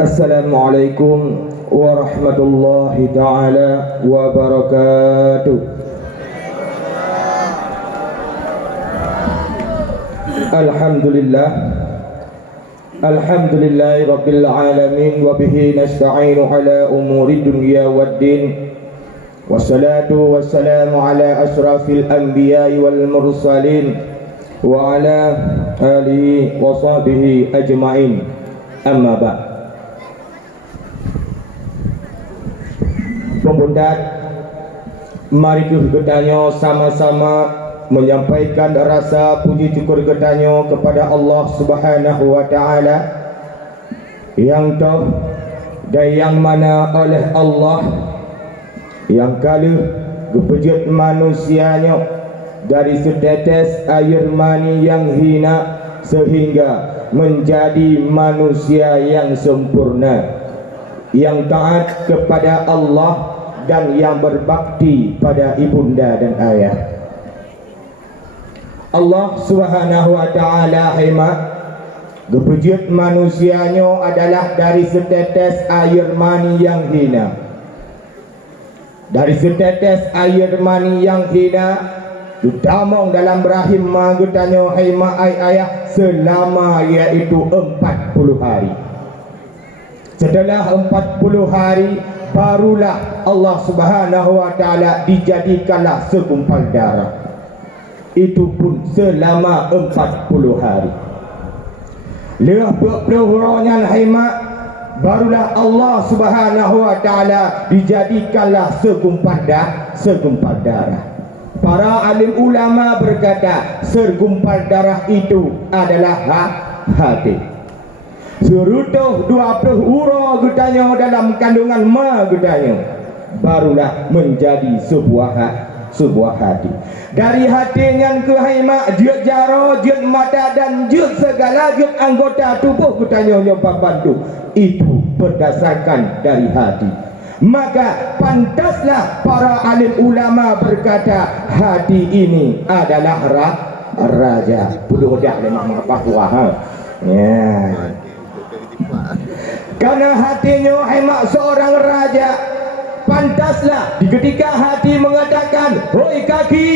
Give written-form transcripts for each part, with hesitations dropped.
Assalamualaikum warahmatullahi ta'ala wabarakatuh. Alhamdulillahi rabbil alamin wa bihi nasta'inu ala umuri dunya waddin. Wassalatu wassalamu ala ashrafil anbiya'i wal mursalin wa ala alihi wa sahbihi ajma'in. Amma ba'd. Pembundat, mari kita sama-sama menyampaikan rasa puji syukur kita kepada Allah Subhanahu wa taala yang tahu dan yang mana oleh Allah yang kala kepejut manusianya dari setetes air mani yang hina sehingga menjadi manusia yang sempurna, yang taat kepada Allah dan yang berbakti pada ibunda dan ayah. Allah Subhanahu wa taala hemat kepejut manusianya adalah dari setetes air mani yang hina. Dari setetes air mani yang hina ditamong dalam rahim magutanya hemat ayah selama iaitu 40 hari. Setelah 40 hari barulah Allah Subhanahu wa taala dijadikanlah segumpal darah. Itu pun selama 40 hari. Lepas 20 harinya hemat barulah Allah Subhanahu wa taala dijadikanlah segumpal darah. Para alim ulama berkata segumpal darah itu adalah hati. Serutuh 20 ura gutanya dalam kandungan ma gutanya barulah menjadi sebuah hati. Dari hatinya ke haimak jut jaro, jut mata dan jut segala jut anggota tubuh gutanya nyoba bantu itu berdasarkan dari hati. Maka pantaslah para alim ulama berkata hati ini adalah raja. Budak-budak lemah apa tua ya. Karena hatinya hemat seorang raja, pantaslah di ketika hati mengatakan, "Hoi kaki,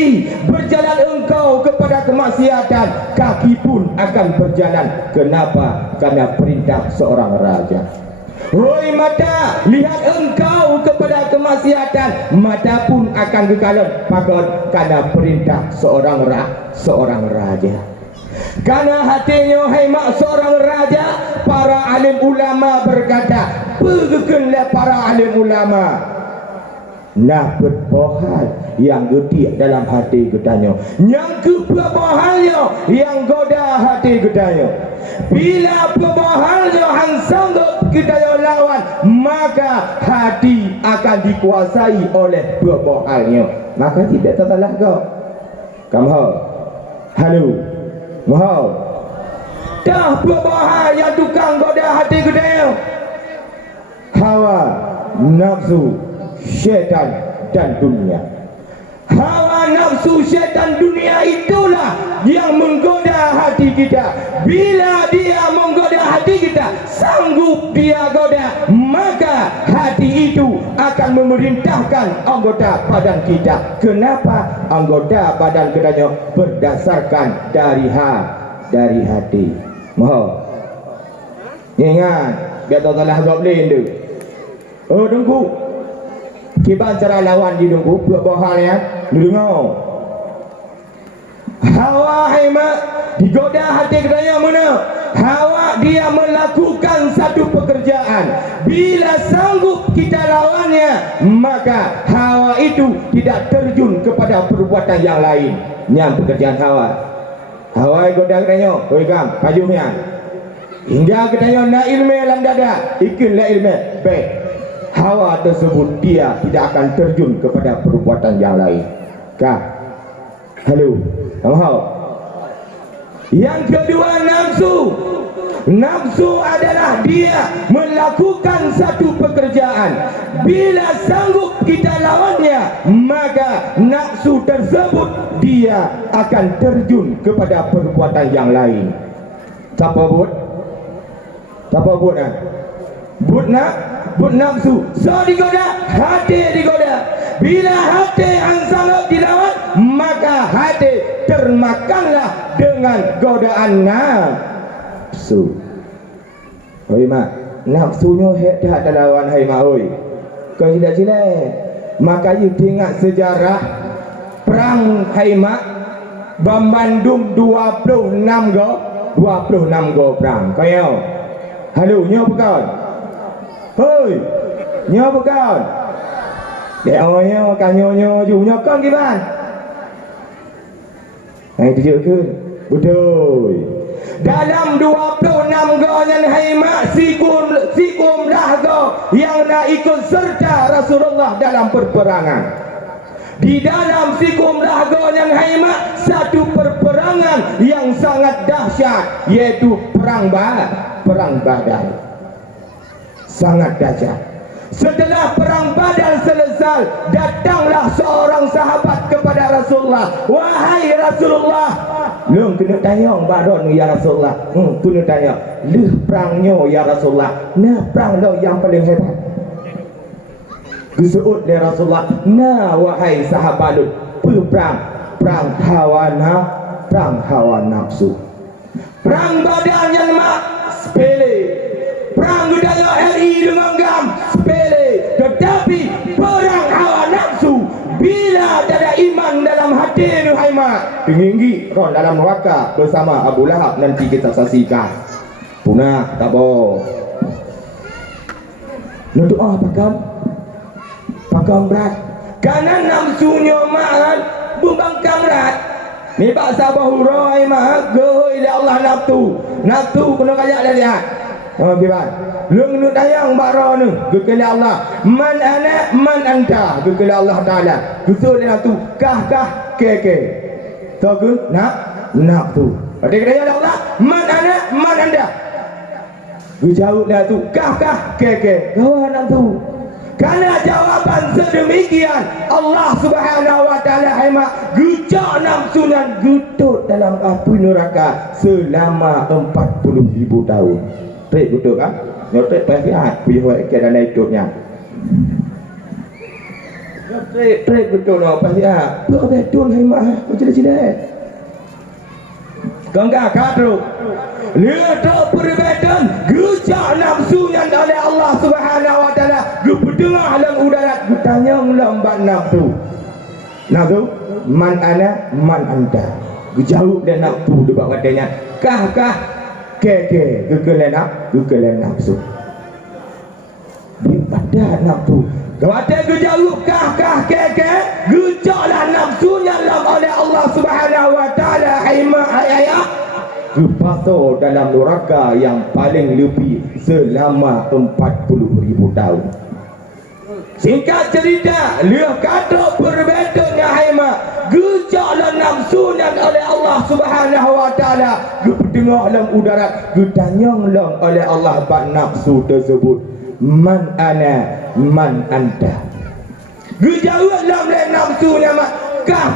berjalan engkau kepada kemaksiatan," kaki pun akan berjalan. Kenapa? Karena perintah seorang raja. "Hoi mata, lihat engkau kepada kemaksiatan," mata pun akan berjalan. Karena perintah seorang raja. Karena hatinya hemat seorang raja, para alim ulama berkata, pergikanlah para alim ulama nah berbohal yang getik dalam hati ketanya, yang keberbohalnya yang goda hati ketanya. Bila berbohalnya hang sanggup kita lawan, maka hati akan dikuasai oleh berbohalnya. Maka tidak tersalah kau. Kamu halo mau dah berbahaya yang tukang goda hati gede, hawa nafsu syaitan dan dunia. Hawa nafsu syaitan dunia itulah yang menggoda hati kita. Bila dia menggoda hati kita, sanggup dia goda, maka hati itu akan memerintahkan anggota badan kita. Kenapa? Anggota badan kita berdasarkan dari hati. Mohon ingat, biar tak salah goblin tu. Oh tunggu, kiban cara lawan di tunggu buat bohal ya. Dengar hawa hemat digoda hati kita mana? Hawa dia melakukan satu pekerjaan. Bila sanggup kita lawannya, maka hawa itu tidak terjun kepada perbuatan yang lain. Yang pekerjaan hawa. Hawa goda katanya, "Oi kam, pajunya." Hingga katanya na ilmu dalam dada, ikin la ilmu. Baik. Hawa tersebut dia tidak akan terjun kepada perbuatan yang lain. Kah? Halo. Kamu yang kedua nafsu. Nafsu adalah dia melakukan satu pekerjaan. Bila sanggup kita lawannya, maka nafsu tersebut dia akan terjun kepada perbuatan yang lain. Siapa buat? Siapa buat? But nafsu. So digoda, hati digoda. Bila hati yang sangat dilawan, maka hati termakanlah dengan godaan nafsu. Oi mak, nafsunya hebat lawan hai mak oi. Kau tidak jelek. Maka you tengok sejarah perang hai mak Bandung 26 go perang. Kau yo. Halo, nyo bukan? Hoi, nyo bukan? Để ôi cả nyo dù nyo con cái bạn này thì chịu khơi betul dalam 26 golongan haimat sikum rahga yang nak ikut serta Rasulullah dalam perperangan. Di dalam sikum rahga yang haimat satu perperangan yang sangat dahsyat, yaitu perang Badar. Sangat dahsyat. Setelah perang Badar selesai, datanglah seorang sahabat kepada Rasulullah. Wahai Rasulullah, lu kena tanya baron ya Rasulullah. Kena tanya, lu perangnya ya Rasulullah. Nah perang lo yang paling hebat. Disebut oleh Rasulullah, nah wahai sahabat lu, perang hawa nafsu. Perang Badar yang sepele. Perang budaya RI dengan gam sepele, tetapi perang hawa nafsu bila ada iman dalam hati ni haimat tinggi ron dalam neraka bersama Abu Lahab nanti kita saksikan. Punah tak boh. Nak doa pakam berat. Karena nafsunya mahal membangkang berat. Ni bahasa bahura haimat goi ila Allah nafsu kena kayak dah lihat. Oh gimana? Lu ngenut dayang bara ni, kekala Allah. Man ana man anta, kekala Allah Taala. Kusul dia tu kah ke. Tagun nak tu. Pada kaya Allah, man ana man anda. Jawab dia tu kah ke. Kau nak tu. Karena jawapan sedemikian, Allah Subhanahu wa taala haimat gujak nafsu dan gutut dalam api neraka selama 40,000 tahun. Trek betul kan? Nyotek perhatian pihak ke dalam hidupnya. Trek betul no perhatian. Betul haimat macam-macam. Gangga kadro. Lihat perbedaan gejak nafsu yang oleh Allah Subhanahu wa taala gepedengah dalam udara gutanya lambat nafsu. Nafsu man ana man anta. Gejauh dan nafsu debat katanya. Kah ke gegelan nafsu. Di pada nafsu. Kata gejauh kah ke gejaklah nafsu yang oleh Allah Subhanahu wa taala ayat Kepasar dalam neraka yang paling lebih selama 40,000 tahun. Singkat cerita, lihat kata perbedaannya haimat gejaklah nafsu dan oleh Allah Subhanahu wa taala gepetengah dalam udara getanyang lang oleh Allah bab nafsu tersebut. Man ana man anta. Gejauh dalam nafsunya mak kah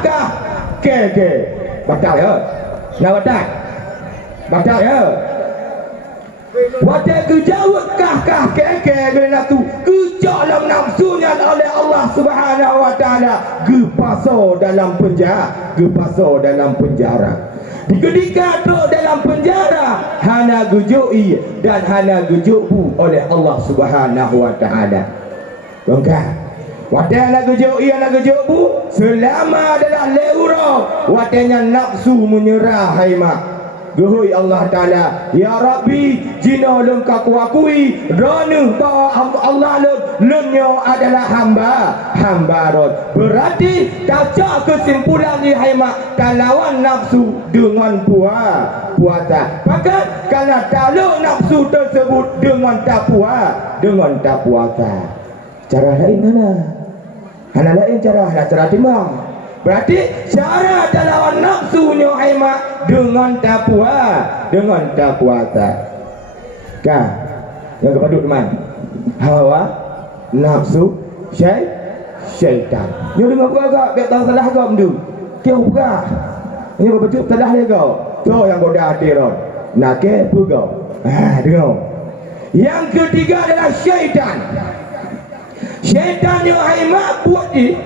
ke. Batal ya. Nak batal ya. Wadah kejauh kah ke bila tu kejauh dalam nafsunya oleh Allah Subhanahu wa taala gepasar dalam penjara. Ketika tu dalam penjara hana gujui dan hana gujubu oleh Allah Subhanahu wa taala. Bangka wadah nak gujui nak gujubu selama adalah leura wadahnya nafsu menyerah haimat. Gehoi Allah Ta'ala, ya Rabbi jina lengkap kuakui rana bahawa Allah lenyo adalah hamba rod. Berarti kaca kesimpulan di haimat talawan nafsu dengan puasa. Maka kalau taluk nafsu tersebut dengan tak puasa. Cara lain mana? Hana lain cara timbang. Berarti cara lawan nafsunya haimat dengan tak puasa. Kan? Yang kepada teman. Hawa nafsu syaitan. Ni dengar agak biar tahu salah kau mdu. Kau buka. Ini betul salah dia kau. Tu yang kau dah hati ron. Nak ke kau. Dengar. Yang ketiga adalah syaitan. Syaitan yang haimat buat dia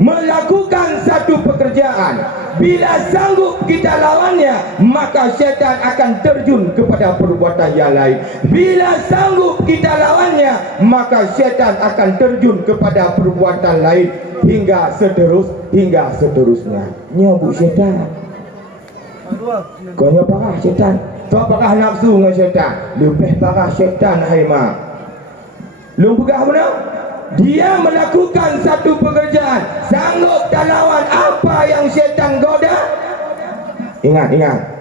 melakukan satu pekerjaan. Bila sanggup kita lawannya, maka syaitan akan terjun kepada perbuatan yang lain. Bila sanggup kita lawannya, maka syaitan akan terjun kepada perbuatan lain hingga seterusnya. Nyambut syaitan. Kau parah syaitan. Kau parah nafsu dengan syaitan. Lebih parah syaitan haimat. Lu pegah mana? Dia melakukan satu pekerjaan, sanggup tak lawan apa yang syaitan goda. Ingat,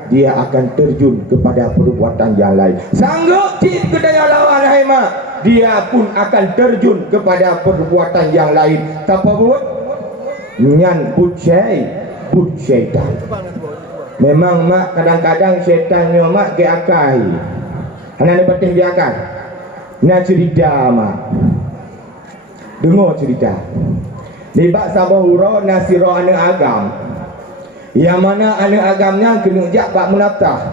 dia akan terjun kepada perbuatan yang lain. Sanggup cip ke daya lawan haimat, dia pun akan terjun kepada perbuatan yang lain. Apa buat? Nyan but syaitan. Memang mak kadang-kadang syaitannya mak ke akai. Anak ni patih dia akai. Nak cerita mak. Dengar cerita. Libat Sabah Hura Nasirah anak agam. Yang mana anak agamnya kena jak bak menatah.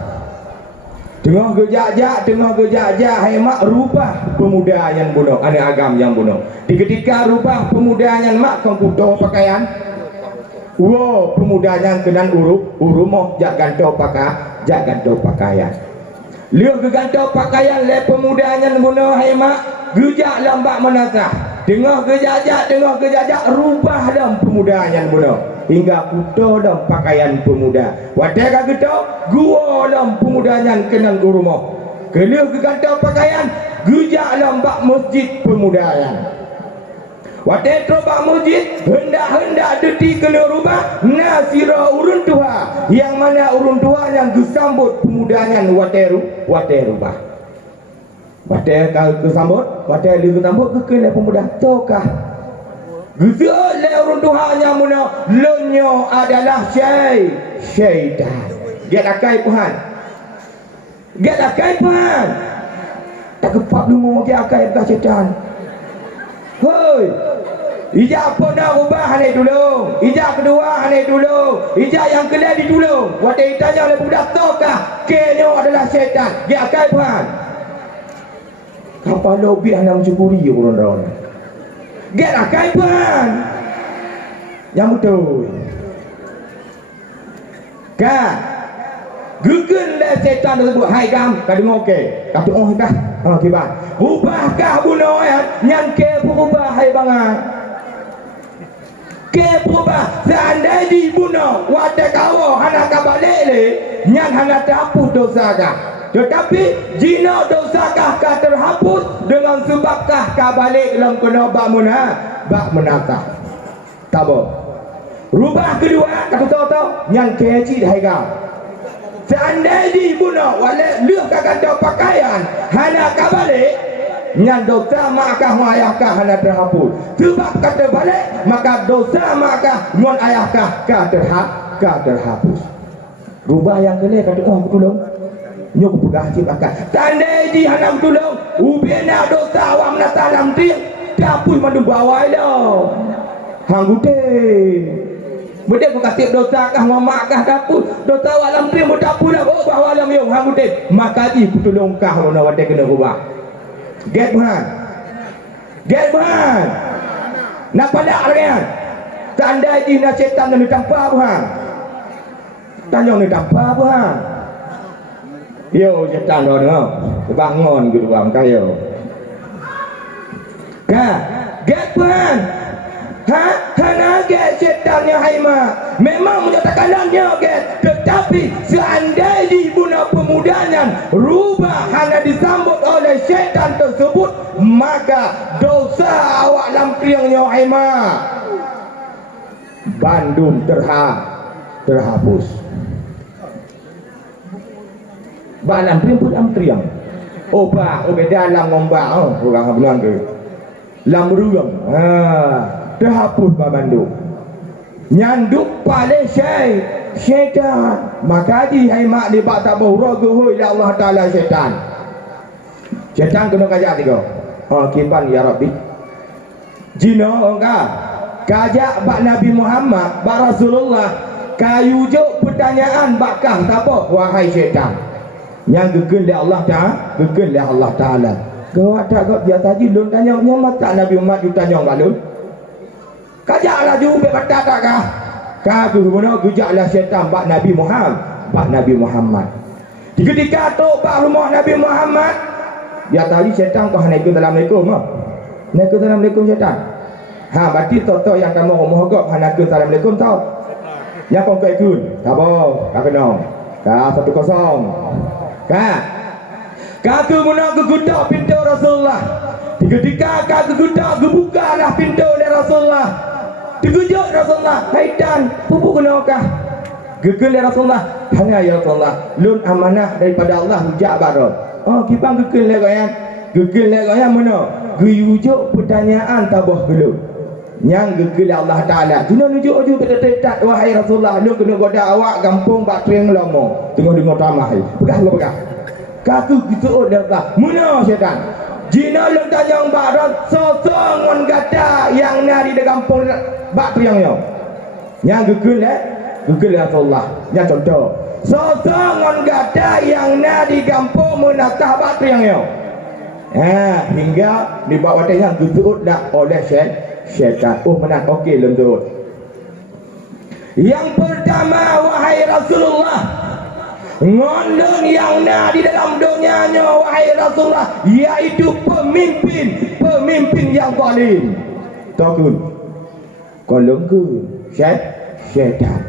Tengah gejak-jak haimak rubah pemuda yang bunuh, anak agam yang bunuh. Di ketika rubah pemuda yang mak komputer pakaian. Wow, pemuda yang kena urumoh jak gantau pakaian. Lihat ke gantau pakaian le pemuda yang bunuh haimak. Gejak lambat menatah. Tengah kejajak rubah dalam pemuda yang bunuh hingga kuto dalam pakaian pemuda. Wadah kata gua dalam pemuda yang kenal rumah. Kena ke kata pakaian gejak lambat masjid pemuda yang. Wadah terobak masjid hendak detik kena rubah nasira urun tua yang mana urun tua yang disambut pemuda yang wadah rubah. Wadah kalau kesambut, wadah liru tambut kekelai pemuda tokah. Gezelai urun Tuhan yang mana lenyo adalah syaitan. Get akai Tuhan. Tak kepak dulu get akai bekas syaitan. Hoi. Ijak apa nak ubah ni dulu. Ijak kedua ni dulu. Ijak yang kelai di dulu. Wadah tanya oleh budak tokah. Kenyo adalah syaitan. Get akai Tuhan. Apa lebih anda mencuri orang-orang? Get akai Tuhan. Yang betul. Kan? Gugun le setan tersebut. Hai kam, kau dengar okey. Kata oh dah. Kibat. Ubahkah bunuh yang ke berubah hai bangan. Ke berubah seandainya dibunuh wadah kau hana ka balik le nyang hana terhapus dosa kah. Tetapi jina dosakah kah terhapus dengan sebabkah kah balik dalam kena bak menatah. Tak apa. Rubah kedua kata tahu yang kecil hai kau. Seandainya dibunuh wala leuh ka kata pakaian hana ka balik yang dosa maka ayahkah hana terhapus. Sebab kata balik maka dosa maka mon ayahkah ka terhapus. Rubah yang kele kata oh tolong. Nyok pegah cip akan. Tandai di hanam tolong. Ubina dosa awam na talam tiang. Dapur mandu bawai dah. Hang gute. Benda kau kasih dosa kah mamak kah dapur. Dosa alam tiang mau dapur dah. Oh bawa alam yung hang gute. Maka di putulong kah mana wadah kena ubah. Get Tuhan. Nak pada orang. Tandai di na setan na tanpa Tuhan. Tanya ni tanpa Tuhan. Yo setan dah dengar. Bangun gitu bang kayo. Get Tuhan. Hana get setannya haima. Memang menyatakannya get. Tetapi seandainya dibunuh pemudanya rubah hana disambut oleh setan tersebut, maka dosa awak lampiangnya haima. Bandung terhapus. Balam pun amtriang. Oba dalam ngombak orang benar ke. Lam ruang. Terhapus Bandung. Nyanduk paling syaitan. Maka di hai mak di bak tabah rogo hoi la Allah Taala syaitan. Syaitan kena kajak tiga. Kiban ya Rabbi. Jina engkau kajak bak Nabi Muhammad, bak Rasulullah, kayujuk pertanyaan bakah apa wahai syaitan. Yang gegel Allah Taala, Kau ada kau biasa je lun tanya mata Nabi Muhammad you tanya balun. Kajaklah ju be kata tak kah? Ka ku guna gujaklah syaitan bak Nabi Muhammad. Di ketika tu bak rumah Nabi Muhammad, dia tadi syaitan kau naik ke dalam Assalamualaikum ah. Naik ke dalam Assalamualaikum syaitan. Ha berarti toto yang kamu ngomong gop naik ke Assalamualaikum tau. Yang kau ikut. Tak apa, tak kena. Ka 1-0. Ka Kaki guna kegudak pintu Rasulullah. Ketika kaki kegudak kebukalah pintu dari Rasulullah. Dikejut Rasulullah. Haidan, pupuk gunakah? Gegel dari Rasulullah. Hanya ya Rasulullah. Lun amanah daripada Allah hujak barok. Oh, kipang gegel lagi kan? Gegel lagi yang mana? Guyujuk pertanyaan tabah geluk. Yang gegel Allah Ta'ala. Jina nujuk ujuk betul-betul wahai Rasulullah. Lu kena goda awak kampung batriang lama. Tengok-tengok tamah. Pegang lu pegang. Kaku gitu dah tak. Muna syaitan. Jina lu tanya barat sosongon kata yang nari di kampung bak triang yo. Yang gegel Rasulullah. Yang contoh. Sosongon kata yang nari di kampung menatah bak triang yo. Hingga dibawa yang gitu dah oleh syaitan. Oh menang okey lembut. Yang pertama wahai Rasulullah, ngondon yang na di dalam dunianya wahai Rasulullah, yaitu pemimpin yang zalim. Takun kolong ke syaitan.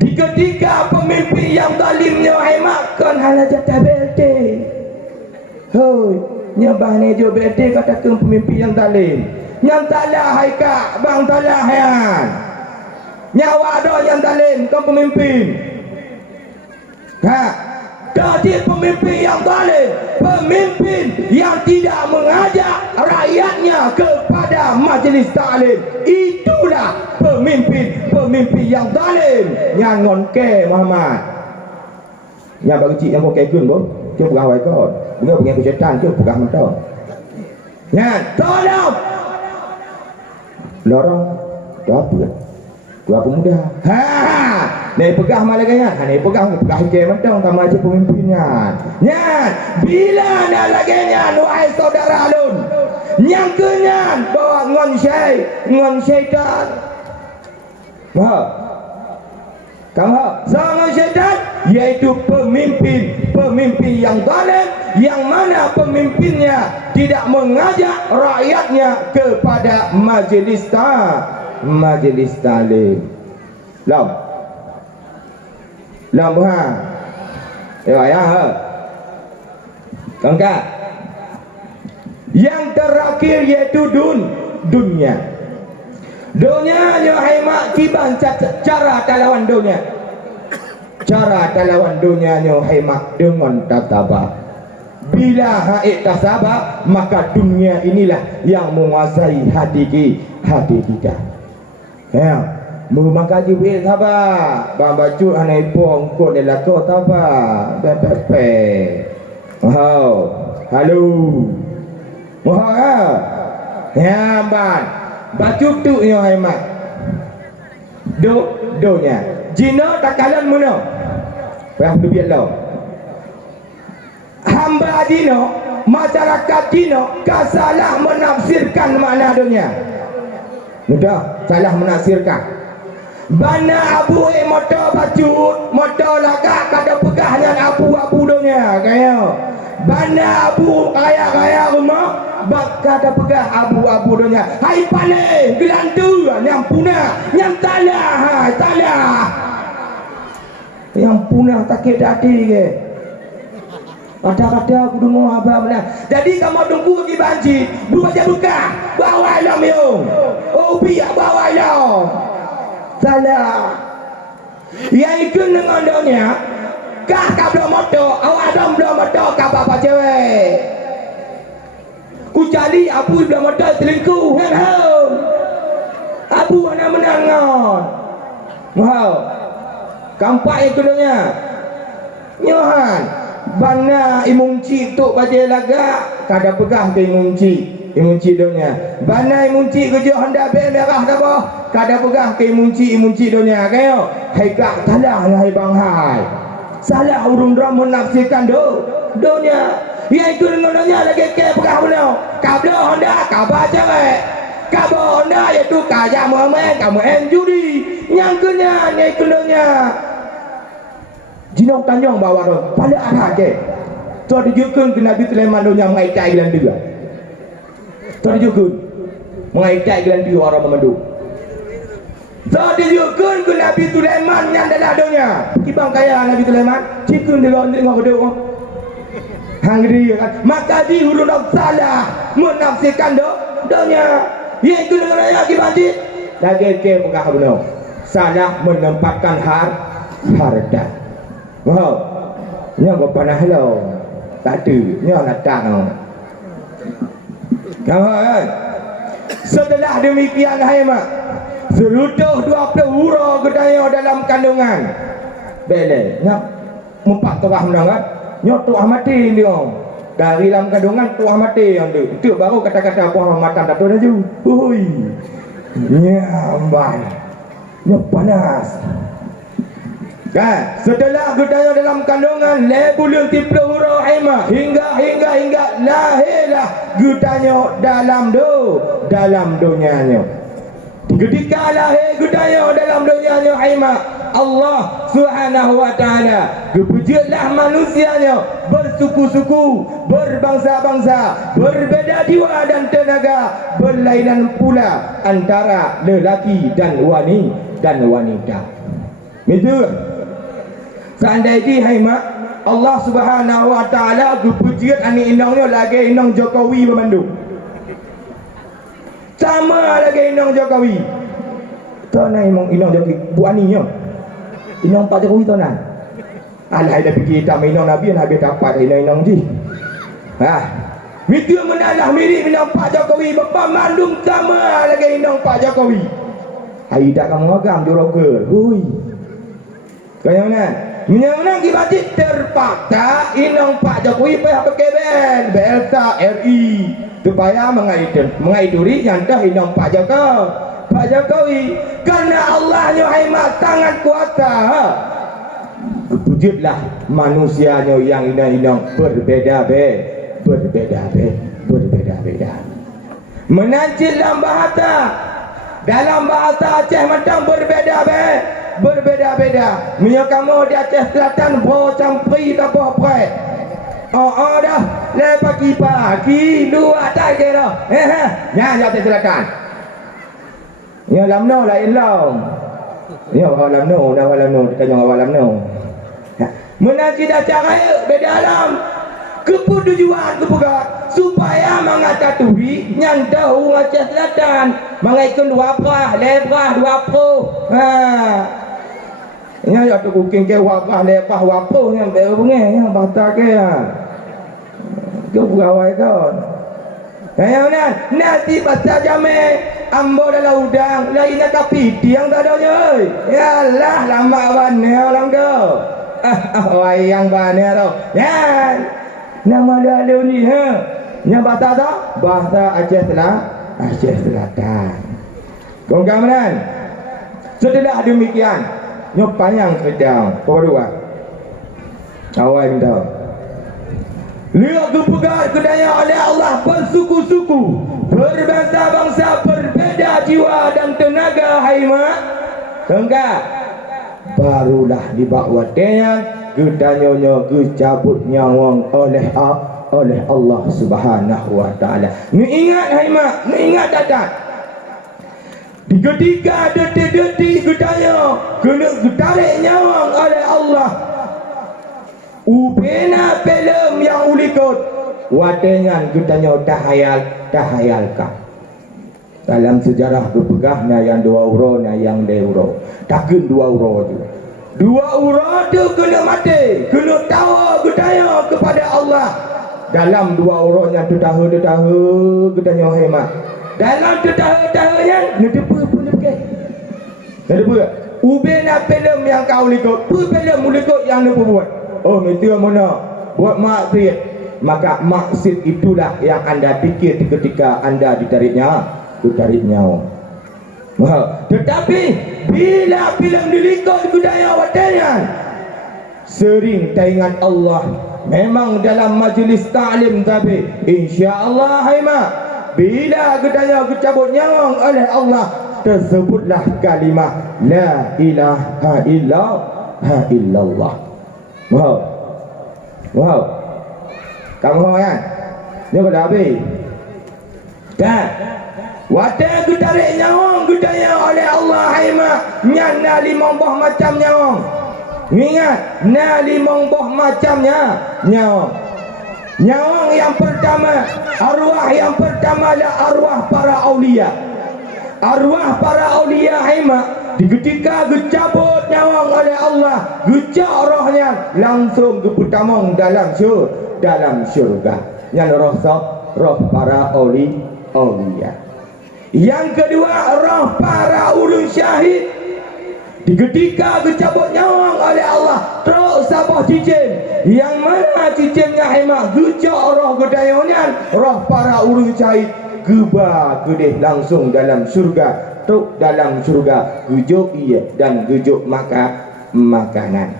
Di ketika pemimpin yang zalimnya hai makan hala jatah belte. Hoi, nyabah ni jo belte katakan pemimpin yang zalim. Yang salah hai kak, bang salah haian. Nyawa dah yang zalim kau pemimpin. Jadi pemimpin yang zalim, pemimpin yang tidak mengajak rakyatnya kepada majlis taklim, itulah pemimpin yang zalim. Yang ngongke Muhammad, yang bagi cik yang ngongke kun pun, dia pegang wai kau, dia pegang syaitan, dia pegang mentau. Yang tolong, lorong, apa? Gua pemuda. Ni pegah malaganya. Ni pegah ke matang sama aja pemimpinnya. Nyan, bila nak laganya wahai saudara alun. Yang kenyan bawa ngon syaitan. Kamu sama syaitan yaitu pemimpin yang zalim, yang mana pemimpinnya tidak mengajak rakyatnya kepada majlis taklim. Lam ha. Ya. Kangka. Yang terakhir yaitu dunia. Dunia yang haimak kiban cara talawan dunia. Cara talawan dunia yang haimak dengan tatabah. Bila haid tasabah, maka dunia inilah yang menguasai hati kita. Ya, maka jiwil sabar. Bang baju anai pong kod delako sabar. Pepe. Halo. Ya, ban. Baju tu yang hemat. Donya. Jina takalan mana? Yang lebih low. Hamba Dino, masyarakat Dino kasalah menafsirkan makna dunia. Mudah salah menafsirkan. Bana abu motor baju, motor lagak kada pegah dengan abu dunia kaya. Bana abu kaya rumah, bak kada pegah abu dunia. Hai paling gelandu yang punah, yang salah. Yang punah takut hati ke. Kata-kata aku dengar abang benar. Jadi kamu tunggu pergi banjir, baca buka, bawa lah miung. Oh biar bawa lah. Salah. Yang ikut dengan dunia, kah kabel motor, awak ada belum motor, kah bapa cewek. Ku cari abu belum motor selingkuh, abu mana menangan. Wow. Kampak itu dunia. Nyohan. Bana imunci tok baca laga kada pegah ke imunci dunia. Bana imunci kerja hendak bel merah dah boh kada pegah ke imunci dunia kayo. Hai kak salah hai bang hai. Salah urung dram menafsirkan dunia. Ia ikut dengannya lagi ke perah benar. Kabel Honda, kabar cewek. Kabel Honda iaitu kaya main, kamu judi. Yang kena, yang ikutnya. Jinok Tanjung bawa tu, pada arah je. Tu dijukun ke Nabi Sulaiman tu yang mengaitai gelan dia. Tu dijukun. Mengaitai gelan dia orang memandu. Tu dijukun ke Nabi Sulaiman yang dalam dunia. Kibang kaya Nabi Sulaiman, cikun dia tengok dia. Hang dia kan. Maka di hulu nak salah menafsirkan dunia. Ia ikut dengan ayat kibanti. Lagi ke pegah benar. Salah menempatkan harta. Wow. Nya kau panah lo. Tak ada. Nya nak tak no. Kawan. Setelah demikian hai mak. Seluruh 20 huruf kedaya dalam kandungan. Bele. Nya mempak terah menang kan. Nya tuah mati dia. Dari dalam kandungan tuah mati yang tu. Itu baru kata-kata buah matan tak tahu dah ju. Hui. Nya ambai. Nya panas. Kan? Setelah gedaya dalam kandungan lebulun tiplu huruf haimah hingga lahirlah gedanya dalam dunianya. Ketika lahir gedaya dalam dunianya haimah, Allah Subhanahu wa taala kepujudlah manusianya bersuku-suku, berbangsa-bangsa, berbeza jiwa dan tenaga, berlainan pula antara lelaki dan wanita. Itu seandainya hai mak Allah Subhanahu wa taala kepujian ani indangnya lagi indang Jokowi bermandu. Sama lagi indang Jokowi. Tuan imong indang Jokowi buaninya. Indang Pak Jokowi tuan. Alai dah fikir tak indang Nabi dapat indang ji. Itu menalah mirip indang Pak Jokowi bapa mandung sama lagi indang Pak Jokowi. Hai dak kamu agam joroker. Hui. Kaya mana? Menang kibatit terpaksa inang Pak Jokowi payah pakai BLK RI supaya mengaituri yang dah inang Pak Jokowi karena Allahnya hemat sangat kuasa. Wujudlah manusianya yang inang berbeda. Menanjil dalam bahasa Aceh macam berbeda. Minyak kamu di Aceh Selatan bro campri tak apa. Dah lepas pagi 2 tak kira. Ya Aceh Selatan. Ya lamno lain long. Ya lamno tanya lamno. Menanti dah cara beda alam. Keputujuan kepegat supaya mengatasi yang tahu Aceh Selatan mengikut 2 ya ya tu kuking ke wapah lepah wapuh yang berungai yang bata ke ke pegawai kau kaya mana nanti pasal jame ambo dalam udang lain nak kapi tiang tak ada je yalah lama bane orang tu wayang bane tu ya nama dia ni yang bahasa tak bahasa Aceh Selatan kau kemudian setelah demikian nyopayang kerja kedua awal minta lihat kepegat kedaya oleh Allah bersuku-suku berbangsa-bangsa berbeza jiwa dan tenaga haimah enggak barulah dibawa dengan gedanya gecabut nyawang oleh Allah Subhanahu wa taala. Ni ingat haimah, ni ingat datang. Ketika detik-detik gedanya kena ditarik nyawang oleh Allah. Upena film yang ulikut watengan gedanya tahayalkan. Dalam sejarah berpegahnya yang 2 euro yang 2 euro. Takkan 2 euro tu. 2 euro tu kena mati, kena tawa gedaya kepada Allah. Dalam 2 euro yang tetahu gedanya hemat. Dalam tetahu-tahunya nedepa pun dekat. Nedepa. Ubena film yang kau likut, film mulikut yang nedepa buat. Oh, itu mana? Buat maksiat. Maka maksiat itulah yang anda fikir ketika anda ditarik nyawa. Tetapi bila film dilikut budaya watannya sering taingan Allah memang dalam majlis ta'lim tapi insya-Allah hai mak, bila gedaya kecabut nyawang oleh Allah, tersebutlah kalimah la ilaha illallah. Wow. Wow. Kamu kan? Ni dah habis. Kan? Wadah getarik nyawang gedaya oleh Allah hai mak, nyana 5 buah macam nyawang. Ingat, na 5 buah macamnya nyawang. Nyawang yang pertama, arwah yang pertama adalah arwah para aulia. Arwah para aulia haimak, di ketika dicabut nyawang oleh Allah, gecak rohnya langsung ke pertamong dalam syurga. Yang roh para aulia. Yang kedua, roh para ulun syahid. Di ketika dicabut nyawang oleh Allah, terus sabah cicim. Yang mana cicimnya haimak, gecak roh gedayonyan, roh para ulun syahid. Geba gedeh langsung dalam syurga, truk dalam syurga, gujuk ia dan gujuk makanan.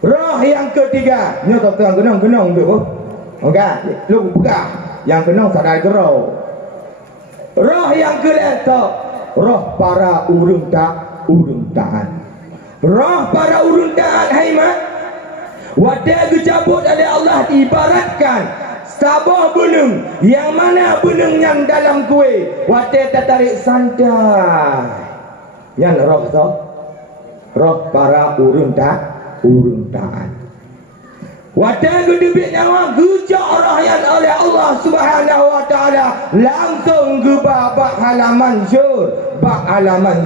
Roh yang ketiga, ni tak terang genong tu. Okey, lu buka yang genong sadar gerau. Roh yang kelima, roh para urung taat. Roh para urung taat haimat, wadah gejabut oleh Allah diibaratkan sabah benung, yang mana benung yang dalam kuih, wadah tertarik santai. Yang roh para urung taat. Wadah gedebit nyawa gejak roh yang oleh Allah Subhanahu wa taala langsung ke bak halaman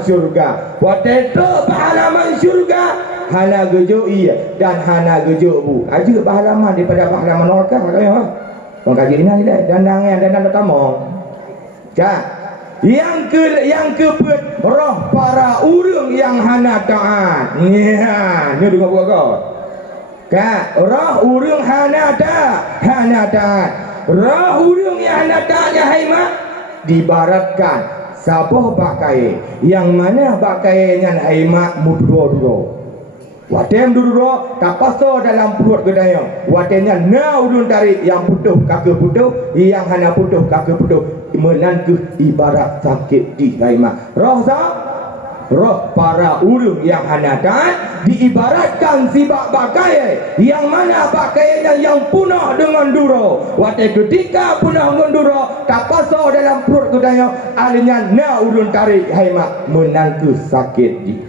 syurga. Wadah tu bak halaman syurga, hana gejuk ia dan hana gejuk bu. Aja bak halaman daripada bak halaman neraka katanya. Orang kaji ini dah danang tamu. Yang ke roh para urang yang hana taat. Ya, ni dengar buat kau. Roh urang hana taat. Roh urang yang hana taatnya haimat dibaratkan sabah bakai, yang mana bakainya haimat mudro. Watem duduk tak pasal dalam perut gedaya. Watemnya na ulun tarik, yang putuh kaki putuh, yang hana putuh kaki putuh, menangkuh ibarat sakit di haimat. Roh para ulung yang hana taat diibaratkan sibak bakai, yang mana bakainya yang punah dengan duro. Waktu ketika punah dengan duro, tak pasal dalam perut gedaya, alinya na ulun tarik haimat menangkuh sakit di.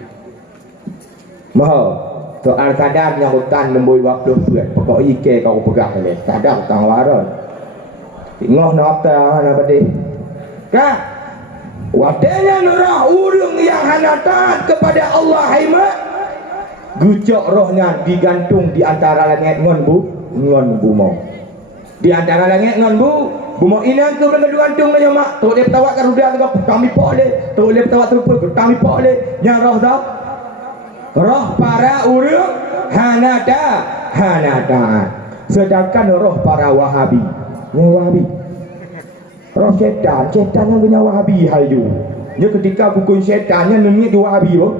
Maha soal sadarnya hutan lembui waktu buat pokok ike kau pegang boleh sadar hutang waron tengok nota apa tadi kah wadanya nurah urung yang hana taat kepada Allah haimat gucok rohnya digantung di antara langit ngon bumo, di antara langit ngon bumo ini tu dengan digantung nanya mak tu dia petawak kan udah kami boleh tu dia petawak terus kami boleh yang roh dah roh para urang hana taat. Sedangkan roh para wahabi, roh syaitan yang punya wahabi hayu. Dia ketika kukun syaitannya nengit di wahabi loh.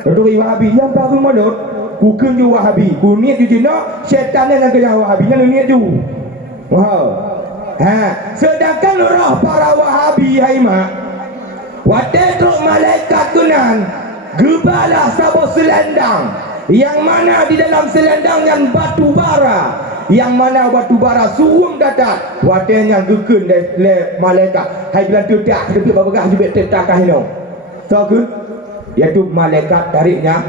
Kedua wahabi yang baru modal kukun di wahabi, kunit di jina syaitannya yang kena wahabi yang nengit tu. Wow. Sedangkan roh para wahabi haimak, wadah truk malaikat kunan gebalah sabah selendang, yang mana di dalam selendang yang batu bara, yang mana batu bara suung datat wadahnya geken le malaikat hai bilang tidak dekat babagah juga tetakah ini so ke iaitu malaikat tariknya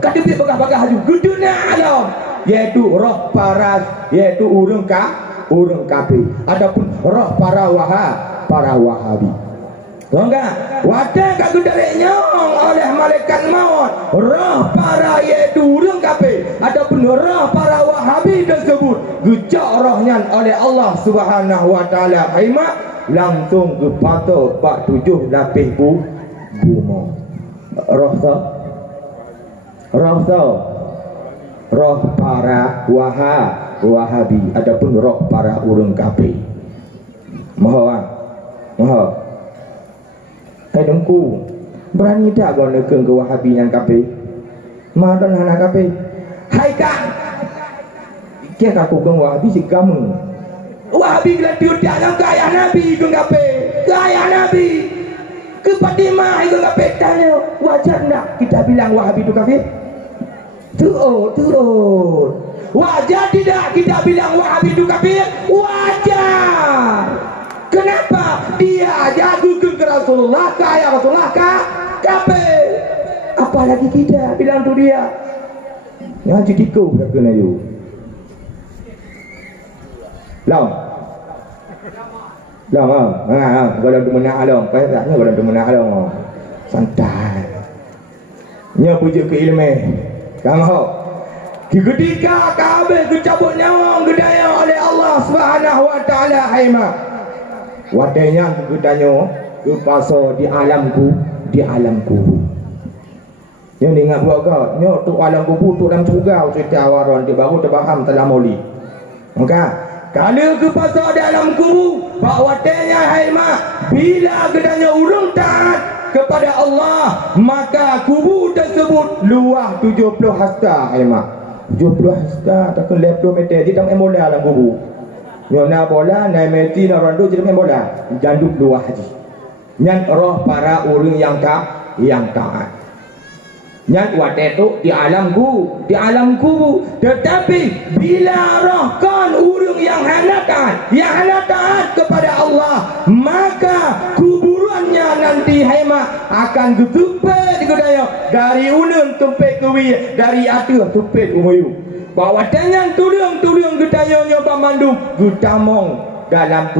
kat dekat bagah-bagah juga geduna alam, iaitu roh paras, iaitu urang kafir, adapun roh para wahabi. Enggak, wadah kat gedarik nyong oleh malaikat maut, roh para iaitu urang kafir ataupun roh para wahabi tersebut gecak rohnya oleh Allah Subhanahu wa taala haimat langsung ke patah 47 lapis bumo. Roh para wahabi ataupun roh para urang kafir. Maha dengku berani tak kau nekeng ke wahabi yang kafir? Madan hana kafir. Hai kan Kira aku kan Wahabi si kamu. Wahabi kena tiup-tiup dengan gaya Nabi ke ngape? Gaya Nabi. Ke Fatimah ke ngape tanya. Wajar nak kita bilang Wahabi itu kafir? Turun. Wajar tidak kita bilang Wahabi itu kafir? Wajar. Kenapa? Dia jaga ke Rasulullah, kaya Rasulullah kafir. Apalagi kita bilang tu dia. Yang citiku kena you. Long. Kalau tu menak long, pasaknya kalau tu menak long. Santai. Nya pujuk ke ilmu. Kamu. Ketika Kaabah kecabut nyawa gedaya oleh Allah Subhanahu wa taala haima. Wadanya gedanya ke pasal di alamku. Yang ni ingat buat kau, nyo tu alam kubur tu dalam surga cerita awaran dia baru terfaham telah mauli. Maka kalau ke pasal dalam kubur, bahawa tanya hai mak, bila gedanya urung taat kepada Allah, maka kubur tersebut luah 70 hasta hai mak. 70 hasta takkan 50 meter di dalam bola dalam kubur. Nyo na bola na meti na randu jadi bola. Janduk luah haji. Nyan roh para orang yang taat. Yang waktu itu di alam kubur. Tetapi bila rohkan urung yang hendak taat kepada Allah, maka kuburannya nanti haima akan ditumpet gedaya dari unun tumpet kewi, dari atas tumpet umuyu. Bahawa dengan tudung gedaya nyoba mandum gutamong dalam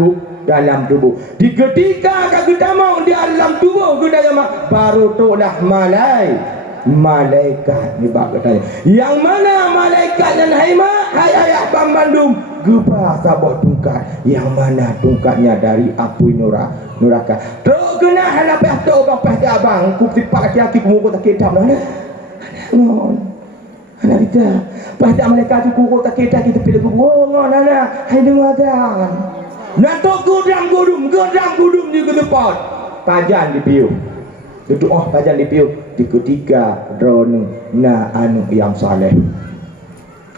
tubuh. Di ketika gutamong di dalam tubuh gedaya baru tulah malaikat ni bab katanya. Yang mana malaikat dan haima hai ayah pambandum gebah sabah tungkat. Yang mana tungkatnya dari api neraka. Teruk kena halapah tu bapah dia abang ku sipak kaki muka tak kitab mana. Anak kita pada malaikat tu ku tak kitab kita pilih ku ngon anak hai dengar dah. Nato gudang di tempat. Tajan di piu. Doa tajan di piu. Di ketika drone na anu yang saleh.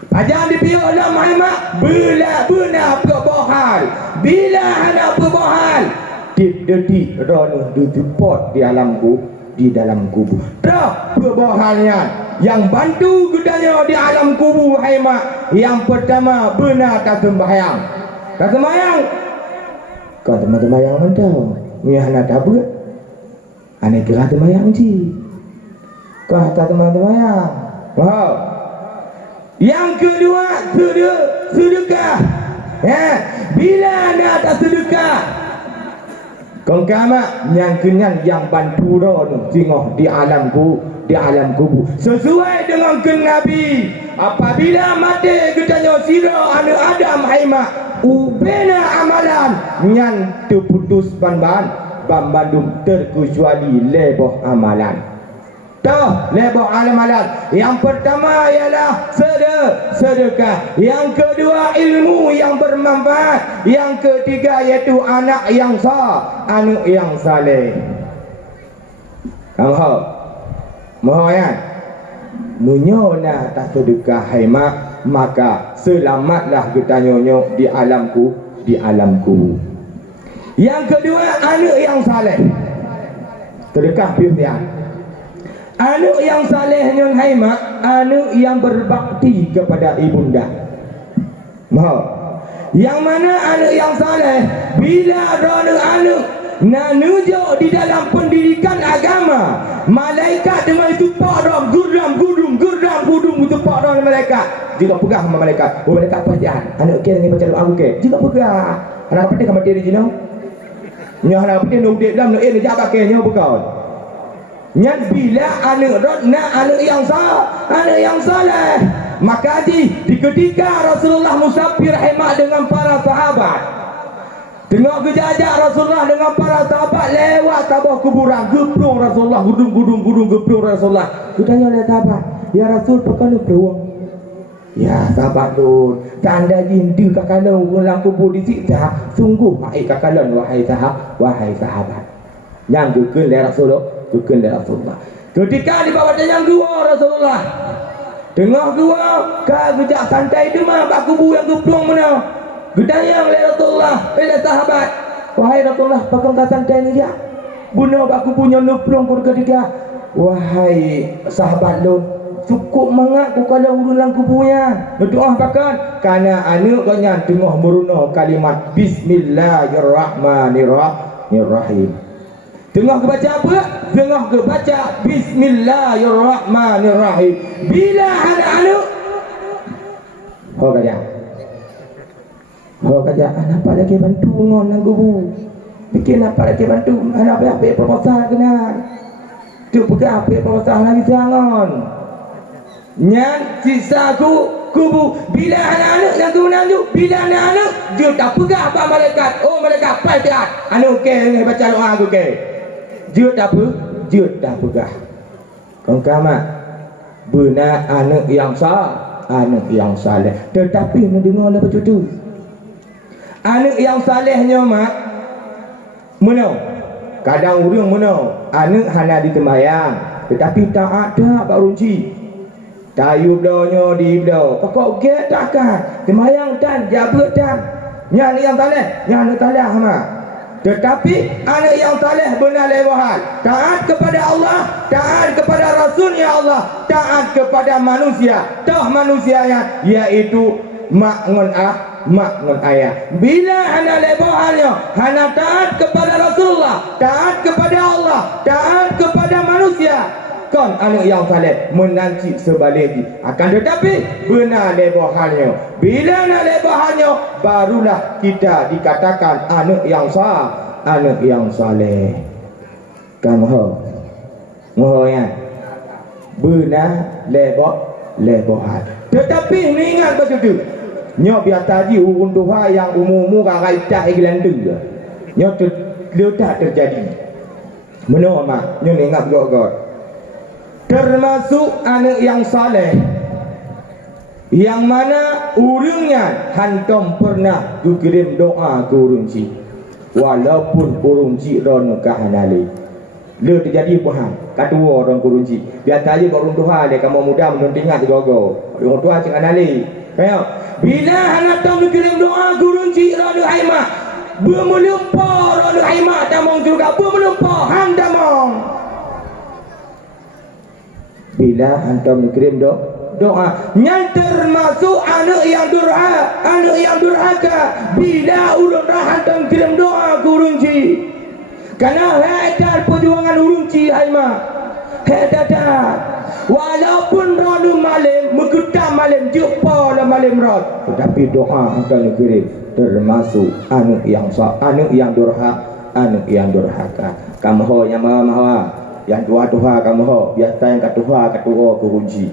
Ajar di piu Allah Muhammad benar perbohal. Bila ada perbohal, detik drone ditumpot di dalam kubur. Dah perbohalnya yang bantu gedanya di alam kubur Muhammad. Yang pertama benar tak sembahyang. Kata sembahyang mentau. Ni anak tak buat. Anak kira sembahyang ji. Kata teman-teman ya. Wow. Yang kedua sedekah. Bila anda tak sedekah, kau kama yang kenyan yang bantu ron tengok di alam kubur. Sesuai dengan Nabi, apabila mati katanya sira anak Adam haima ubena amalan nyan terputus bandum terkecuali leboh amalan. Leboh amalan. Yang pertama ialah sedekah. Yang kedua ilmu yang bermanfaat. Yang ketiga iaitu anak yang saleh. Mohon ya. Munyona tak sedekah haimak, maka selamatlah kita nyonyok di alamku. Yang kedua anak yang saleh. Sedekah piutian. Anak yang saleh yang haima, anak yang berbakti kepada ibunda. Yang mana anak yang saleh bila ada anak nanujo di dalam pendidikan agama, malaikat dengan itu padam gudung itu padam malaikat. Jika pegang sama malaikat, malaikat pajak. Anak kira ni baca doa bukan. Jika pegang, anak putih kamar diri jino. Nya anak putih nuk dia dalam nuk dia jaga ke nya bukan. Nyat bila anak yang saleh, maka di ketika Rasulullah musafir hemat dengan para sahabat, tengok kejajah Rasulullah dengan para sahabat lewat tabah kuburan, geprung Rasulullah, gudung geprung Rasulullah. Tanya oleh sahabat, ya Rasul perkara beruang. Ya sahabat tu, tanda jindu kakalan ulang kubur disiksa, sungguh baik kakalan wahai sahabat. Yang bukan dari Rasulullah. Ketika di bawah yang dua Rasulullah Tengah gua ka gejak santai demam bak kubu yang geplong mana. Gedayang le Rasulullah, sahabat. Wahai Rasulullah, pakang ka santai ni dia. Bunuh bak kubunya geplong pun ketika. Wahai sahabat lu, cukup mangat ku kalau urun lang kubunya. Berdoa pakan karena anu kanya tengah meruna kalimat bismillahirrahmanirrahim. Tengah ke baca apa? Tengah ke baca bismillahirrahmanirrahim. Bila anak-anak Ho kaja anak pada ke bantu ngon nang kubu. Bikin apa lagi bantu anak apa proposal kena. Tu pegah apa proposal lagi jangan. Nyan sisa kubu bila anak-anak nang kubu nang bila anak-anak dia tak pegah apa malaikat. Oh malaikat Fatihat. Anu ke baca doa aku ke. Dia tak apa? Dia tak pegah. Kau kamat benar anak yang sah, anak yang saleh. Tetapi mendengar lah macam tu. Anak yang salehnya mak mana? Kadang urang mana? Anak hana di tembayang, tetapi tak ada pak runci. Tayu blonyo di blo. Pokok ke takkan. Tembayang dan jabat dan. Nya anak yang saleh, nya anak saleh mak. Tetapi anak yang saleh benar lewahan, taat kepada Allah, taat kepada Rasulnya Allah, taat kepada manusia, toh manusianya yaitu mak ngon mak ngon ayah. Bila anak lewahannya, anak taat kepada Rasulullah, taat kepada Allah, taat kepada manusia, kon anak yang saleh menanti sebaliknya. Akan tetapi benar lebahannya. Bila nak lebahannya barulah kita dikatakan anak yang sah, anak yang saleh. Kan moho ya. Benar lebahan. Tetapi ni ingat betul tu. Nyo biar tadi urun Tuhan yang umum-umum kagai tak Irlanda. Nyo tak terjadi. Menurut mak, nyo ingat gok-gok. Termasuk anak yang saleh yang mana urungnya hantam pernah dikirim doa ke urungci walaupun urungci ron kahanali le terjadi paham katua orang urungci biar tanya kat urung Tuhan dia kamu muda menuntingat gogo urung Tuhan cik anali kayo bila hantam dikirim doa ke urungci ron haima bermelupa ron haima damong juga bermelupa han damong. Bila hantam kirim doa yang termasuk anak yang durhaka bila ulun hantam kirim doa ke urungci karena hadar perjuangan urungci haima hadar walaupun ronu malam megedam malam jumpa lah malam rod tetapi doa hantam kirim termasuk anak yang durhaka kamu yang maha yang tua kamu biasa yang tua ke urungci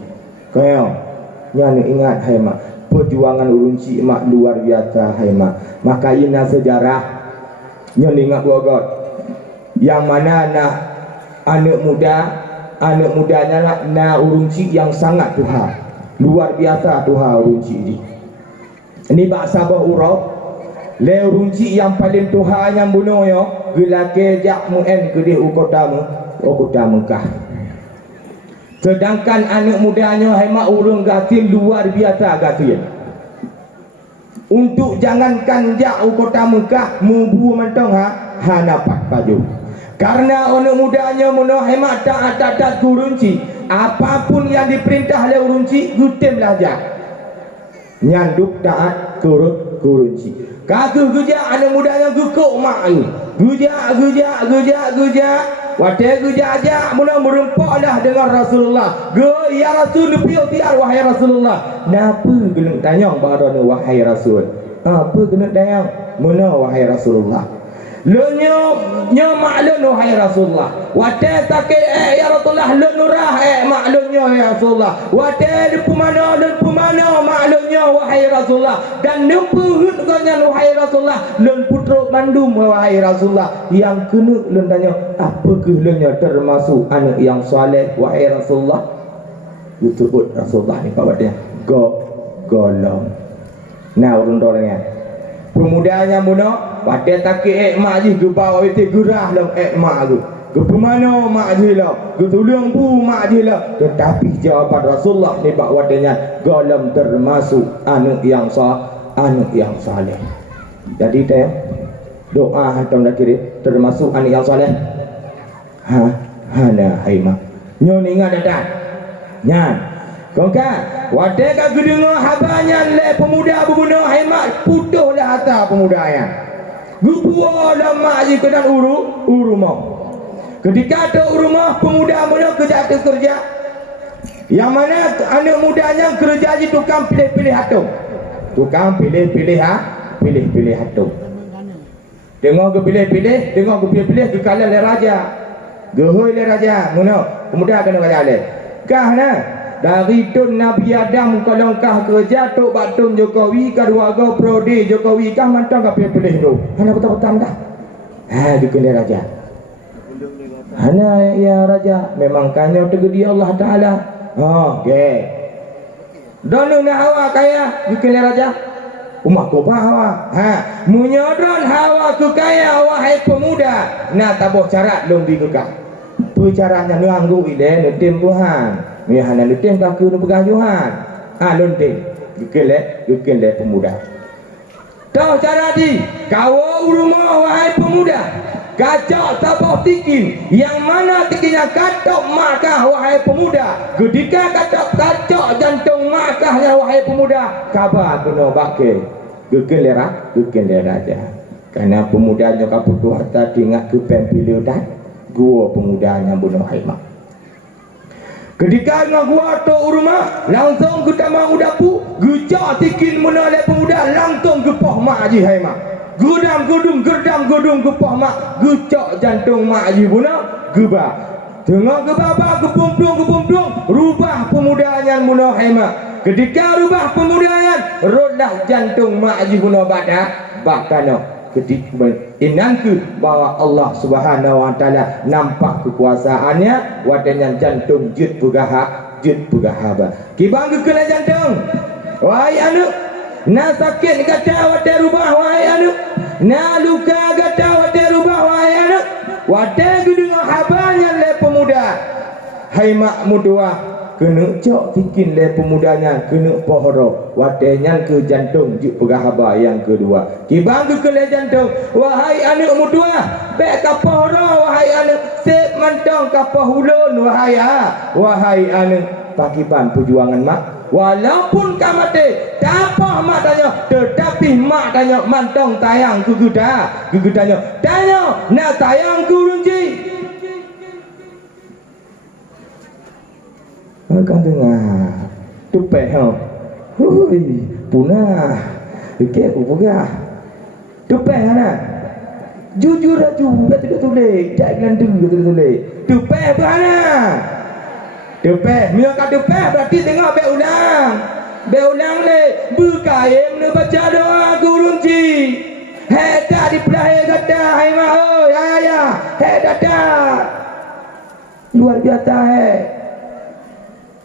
kau yang ingat hai mak perjuangan urungci mak luar biasa hai mak maka ina sejarah yang ingat gua yang mana nak anak mudanya nak urungci yang sangat tuha luar biasa tuha urungci ini bahasa urau le urungci yang paling tuha yang bunuh yo gelake jak muen gede kota Mekah. Sedangkan anak mudanya hemat urung gatil luar biasa gatil. Untuk jangankan jak kota Mekah mubu mentong hanapak baju. Karena anak mudanya mono hemat tak kurunci. Apapun yang diperintah oleh urunci gutemlah jak. Nyanduk taat kurunci. Kaku gujak anak mudanya gukuk mak ni. Gujak. Wadah gujak ajak mula merempak dah dengan Rasulullah. Ya Rasul lebih tiar wahai Rasulullah. Napa kena tanya barana wahai Rasul? Apa kena tanya? Mula wahai Rasulullah. Lunyo maklum wahai Rasulullah. Wadah sakit ya Rasulullah lunurah maklumnya ya Rasulullah. Wadah lupa mana maklumnya wahai Rasulullah. Dan numpurut kanya wahai Rasulullah. Lun putra Bandung wahai Rasulullah. Yang kena lun tanya apakah lunyo termasuk anak yang soleh wahai Rasulullah? Disebut Rasulullah ni kat dia. Golong. Nah urun orangnya. Pemudanya muno pada takik mak ji gubau itu gerah dalam mak tu. Kepemana mak jila, ketulung pu mak jila. Tetapi jawapan Rasulullah ni bak wadanya galam termasuk anak yang saleh. Jadi teh doa hatam dak kiri termasuk anak yang saleh. Hana haima. Nyo ingat dah. Nyan. Kongka, wadai ka gedengo habanya le pemuda berbunuh haima putuhlah harta pemuda yang. Gupua lama je kedan urumah. Ketika ada rumah pemuda mula kerja. Yang mana anak mudanya kerja je tukang pilih-pilih hatung. Tukang pilih-pilih hatung. Tengok ke pilih-pilih ke kalah le raja. Gehoi le raja. Mana? Pemuda kena raja le. Kah na? Dari tun Nabi Adam kalau kah kerja tok batum Jokowi keluarga prode Jokowi kah mantang ka pilih-pilih tu. Hana betul-betul dah. Dia kena raja. Hana ya raja memang kanyo tegedi Allah Taala. Okey. Dono na hawa kaya bikin raja. Umah ko hawa. Munyodon hawa ku kaya wahai pemuda. Nah taboh cara lombi ku ka. Percaranya nganggu ile netem Tuhan. Mi hana netem ka ku pegang Tuhan. Lonting. Bikin le pemuda. Tahu cara di kau rumah wahai pemuda. Kacau tabah tikin yang mana tikinnya katok maka wahai pemuda. Ketika kacau jantung makahnya wahai pemuda. Kabar kena bakil. Gegen raja. Karena pemudanya kaputuh harta ingat ke pempilio dan gua pemudanya bunuh haimah. Ketika gua tu rumah langsung ke tamang udapu gejak tikin menoleh pemuda langsung ke poh mak haji haimah. Gerdam gedung gepah mak gecak jantung mak haji bunuh gebah. Tengok gebah kepumplung rubah pemudanya bunuh haimah. Ketika rubah pemudanya rodlah jantung mak haji bunuh badak bakano. Ketika inangku bahwa Allah Subhanahu wa taala nampak kekuasaannya wadanya jantung jut pugahaba. Kibang kena jantung. Wahai anak, na sakit kata wadai rubah wahai anak. Na luka kata wadai rubah wahai anak. Wadai gedung habanya le pemuda. Hai mak mudua kena cok tikin le pemudanya kena pohoro wadainya ke jantung juk pegahaba yang kedua. Kibang ke le jantung wahai anak mudua bek ka pohoro wahai anak sep mantong ka pohulun wahai anak pakiban perjuangan mak. Walaupun kamate tapah mak tanya tetapi mak tanya mantong tayang gegedanya tanya nak tayang kurunji kan dengar tupeh hui punah ke buka tupeh ana jujur aja tidak tulis tak gelandu tulis tupeh mana tupeh, mila kat tupeh berarti tengok be ulang le berkaim ne baca doa kurunci. Hei tak dipelahir kata hai maho ya hei dada luar biasa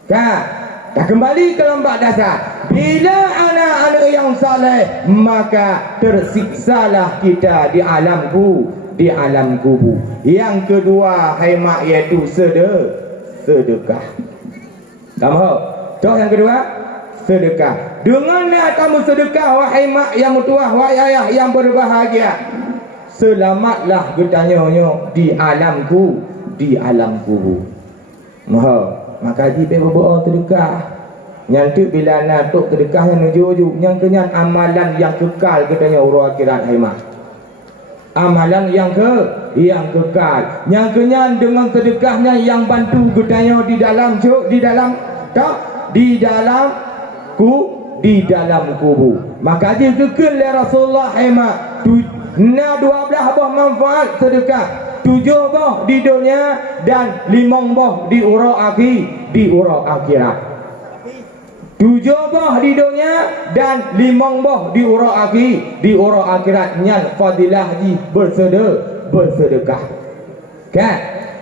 dah kembali ke lembah dasar. Bila anak-anak yang saleh maka tersiksalah kita di alam kubur. Yang kedua hai mak iaitu sedekah. Kamu tahu yang kedua sedekah. Dengan kamu sedekah wahai mak yang tua, wahai ayah yang berbahagia, selamatlah getanyo di alam kubur. Maka jika berdoa sedekah nyantik bila natuk sedekah yang nuju yang kenyan amalan yang kekal getanyo urang akhirat hai mak. Amalan yang kekal yang kenyan dengan sedekahnya yang bantu getanyo di dalam kubur. Maka dia kekal le Rasulullah hema na 12 buah manfaat sedekah, 7 buah di dunia dan 5 buah di urang akhirat. 7 buah di dunia dan 5 buah di urang akhirat nyan fadilah ji bersedekah. Kan?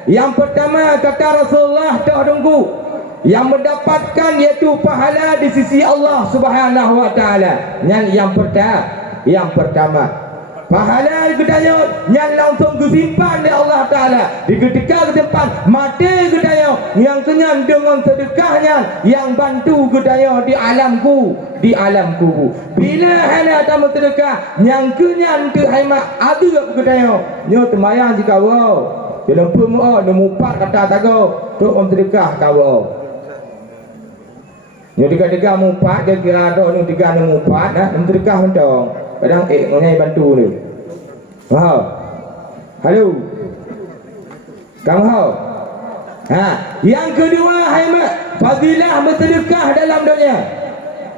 Yang pertama kata Rasulullah dah tunggu yang mendapatkan iaitu pahala di sisi Allah Subhanahu wa taala. Yang pertama pahala gedanya yang langsung disimpan oleh Allah Ta'ala di ketika ke depan mati gedanya yang kenyang dengan sedekahnya yang bantu gedanya di alam kubur. Bila hala tamu sedekah yang kenyang tu hemat ada gedanya nyo temayang jika wow dia nampak mu nombor 4 kata tago tok om sedekah kau nyo tiga mu 4 dia kira ada ni 3 nombor 4 dah om sedekah mentong kadang ngonyai bantu ni. Wow. Halo. Kamu hau. Yang kedua hemat fadilah bersedekah dalam dunia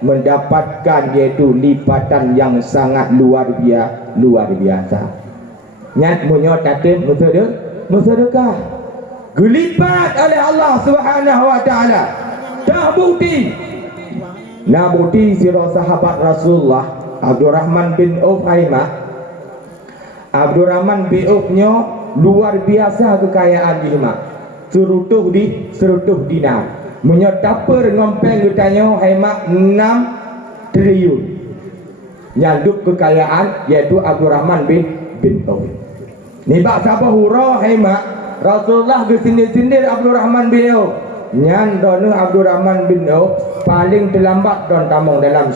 mendapatkan iaitu lipatan yang sangat luar biasa. Nyat munyo tatim bersedekah. Gelipat oleh Allah Subhanahu wa taala. Dah bukti. Nah bukti sira sahabat Rasulullah Abdurrahman bin Auf Haimah. Abdurrahman bin Auf nyo luar biasa kekayaan di Haimah. Serutuh dinar. Menyetaper ngompeng ditanya Haimah 6 triliun. Nyaluk kekayaan yaitu Abdurrahman bin Auf. Ni bak siapa hurah Haimah Rasulullah gesindir-sindir Abdurrahman bin Auf. Nyan dono Abdurrahman bin Auf paling terlambat don tamong dalam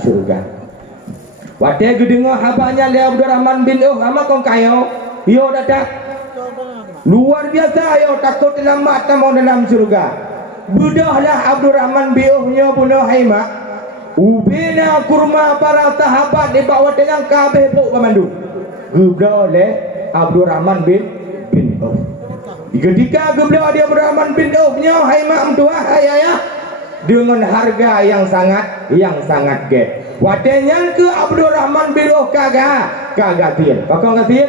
syurga. Waktu kedengar habanya le Abdurrahman bin Auf ama kong kayo, yo datang. Luar biasa yo takut terlambat tamong dalam syurga. Budahlah Abdurrahman bin Auf nyo bunuh Haimah. Ubina kurma para sahabat di bawah dengan kabeh pok pemandu. Gubra le Abdurrahman bin Auf. Ketika gubra dia Abdurrahman bin Auf nyo Haimah mentua ayah dengan harga yang sangat gede. Waktunya ke Abdurrahman bin Auf kagak tian. Pakong tian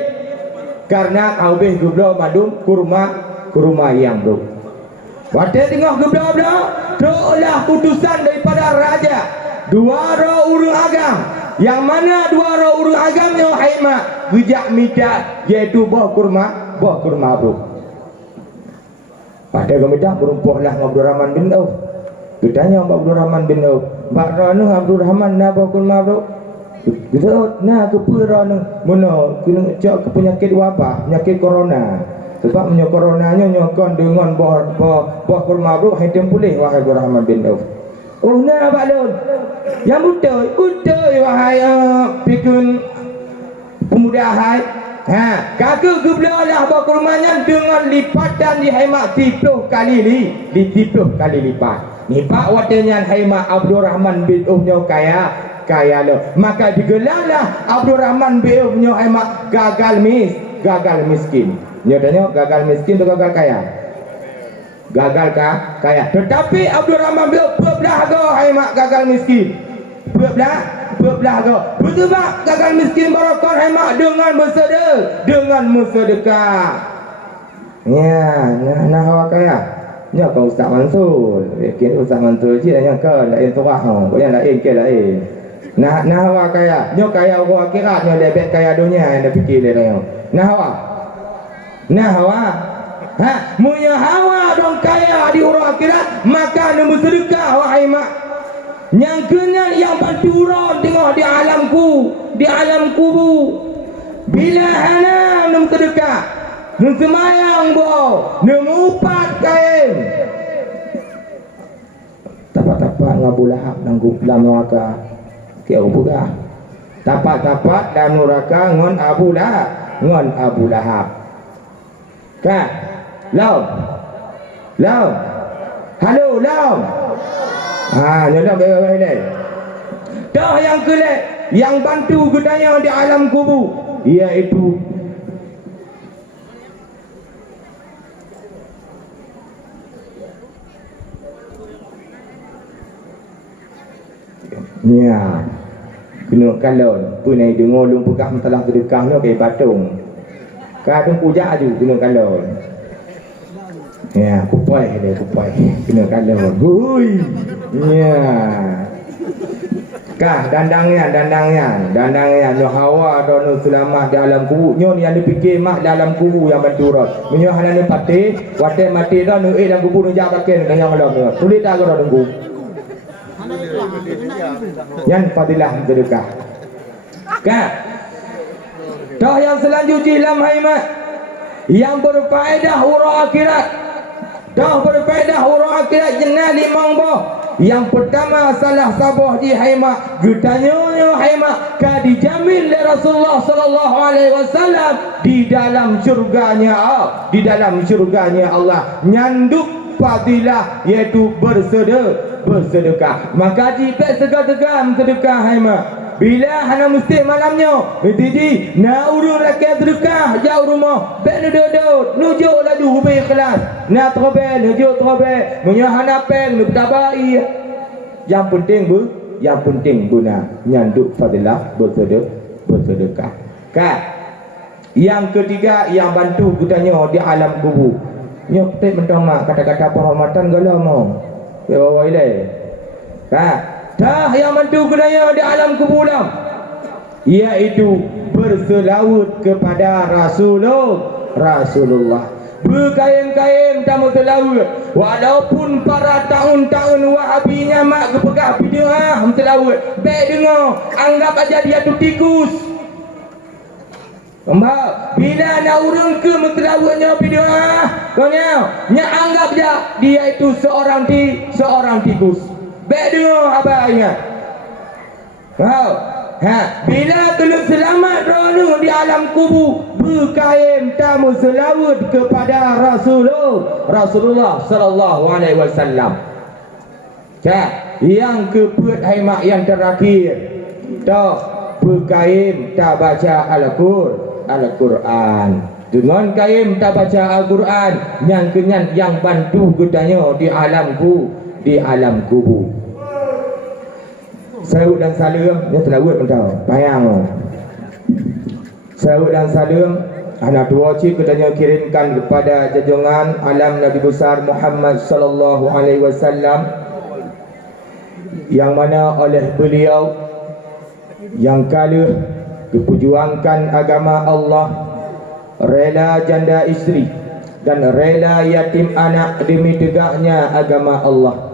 karena aubeh gubra madum kurma yang bro. Waktu tengah gubra telah putusan daripada raja dua urung agam. Yang mana dua urung agamnya Haimah bijak minta yaitu buah kurma bro. Pada kemudian berumpuhlah Abdurrahman bin Auf. Ditanya Abdurrahman bin Auf, "Bak ranu Abdurrahman na bakul mabro?" Gitu, "Nah, kepuranu mono kena cak ke penyakit wabah, penyakit corona." Sebab menyo coronanya nyokon dengan buah kurma bro hitam pulih wahai Abdurrahman bin Auf. "Oh, nah balon. Yang betul wahai pikun pemuda hai." Kakak geblalah buah kurmanya dengan lipatan di Haimah 30 kali lipat. Ni pak watenya Haimah Abdurrahman bin Auf nyo kaya lo. Maka digelarlah Abdurrahman bin Auf nyo Haimah gagal miskin. Nyo tanya gagal miskin atau gagal kaya? Gagal kaya. Tetapi Abdurrahman bin Auf belah go Haimah gagal miskin. Belah go. Betul tak gagal miskin barakah Haimah dengan bersedekah. Ya, nah awak kaya. Nya kau Ustaz Mansur. Kira Ustaz Mansur je yang kau lain surah hang. Kau yang lain ke lain. Nah awak kaya. Nya kaya orang akhirat nya lebih kaya dunia yang dah fikir dia. Nah awak. Munya hawa dong kaya di orang akhirat maka nemu sedekah wahai mak. Yang kena yang bantu orang tengok di alam kubur. Bila hana nemu sedekah semayang bo, mengupat kain. Tapak-tapak ngabu lahap nanggup dalam neraka. Kira buka. Tapak-tapak dalam neraka ngon Abu Lahab. Kan? Lau. Halo, lau. Nyodak baik-baik ni. Dah yang kelak, yang bantu gedanya di alam kubur, iaitu nya kena kalon punai dengar lung pegah telah sedekah no kai patung kadang puja aju kena kalon ya kupai kena kalon gui ya kah dandangnya nyo hawa dono selamat dalam kubur nyo yang dipikir mak dalam kubur yang banturat nyo halane pati wate mati dah no dalam kubur no jabaken dengan Allah tulis tak ada tunggu yang fadilah sedekah. Kan? Dah yang selanjutnya dalam haimat yang berfaedah huruf akhirat. Dah berfaedah huruf akhirat jenah limang bah. Yang pertama salah sabah di haimat getanyanya haimat ka dijamin oleh Rasulullah sallallahu alaihi wasallam di dalam syurganya Allah, di dalam syurganya Allah nyanduk fadilah iaitu bersedekah. Maka jika segala-segala sedekah haimat bila hana mesti malamnya jadi na urung rakyat sedekah jauh rumah bek duduk nujuk laju ubi kelas na terobel nujuk terobel munyo hana peng nu tabai yang penting guna nyanduk fadilah bersedekah. Kan yang ketiga yang bantu gutanya di alam kubur nyo petik mentong mak kata-kata penghormatan gala mau bawa ile kan dah yang bantu gunanya di alam kuburan iaitu berselawat kepada Rasulullah berkaim-kaim tamu selawat walaupun para tahun-tahun wahabinya mak kepegah bid'ah selawat baik dengar anggap aja dia tu tikus. Bila nak urung ke mentelawatnya bid'ah kau nya anggap dia itu seorang tikus. Baik dengar abang ingat. Bila keluk selamat roh di alam kubur berkaim tamu selawat kepada Rasulullah sallallahu alaihi wasallam. Yang keempat haimat yang terakhir dah berkaim tak baca Al-Quran. Dengan kaim tak baca Al-Quran yang kenyan yang bantu gedanya di alam kubur. Saud dan salam dia selawat entau payang. Saud dan salam anak dua cik katanya kirimkan kepada junjungan alam Nabi besar Muhammad sallallahu alaihi wasallam yang mana oleh beliau yang kala diperjuangkan agama Allah, rela janda isteri dan rela yatim anak demi tegaknya agama Allah.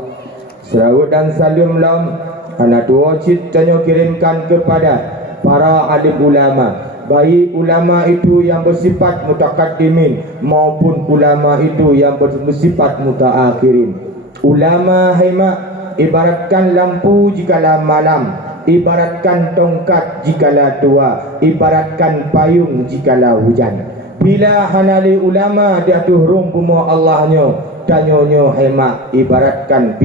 Salawat dan salam lam anak dua citanya kirimkan kepada para alim ulama, baik ulama itu yang bersifat mutakaddimin maupun ulama itu yang bersifat mutaakhirin. Ulama haimat ibaratkan lampu jikalau malam, ibaratkan tongkat jikalau tua, ibaratkan payung jikalau hujan. Bila hanali ulama dia tuhrum pumo Allahnya tanyonyo haimat ibaratkan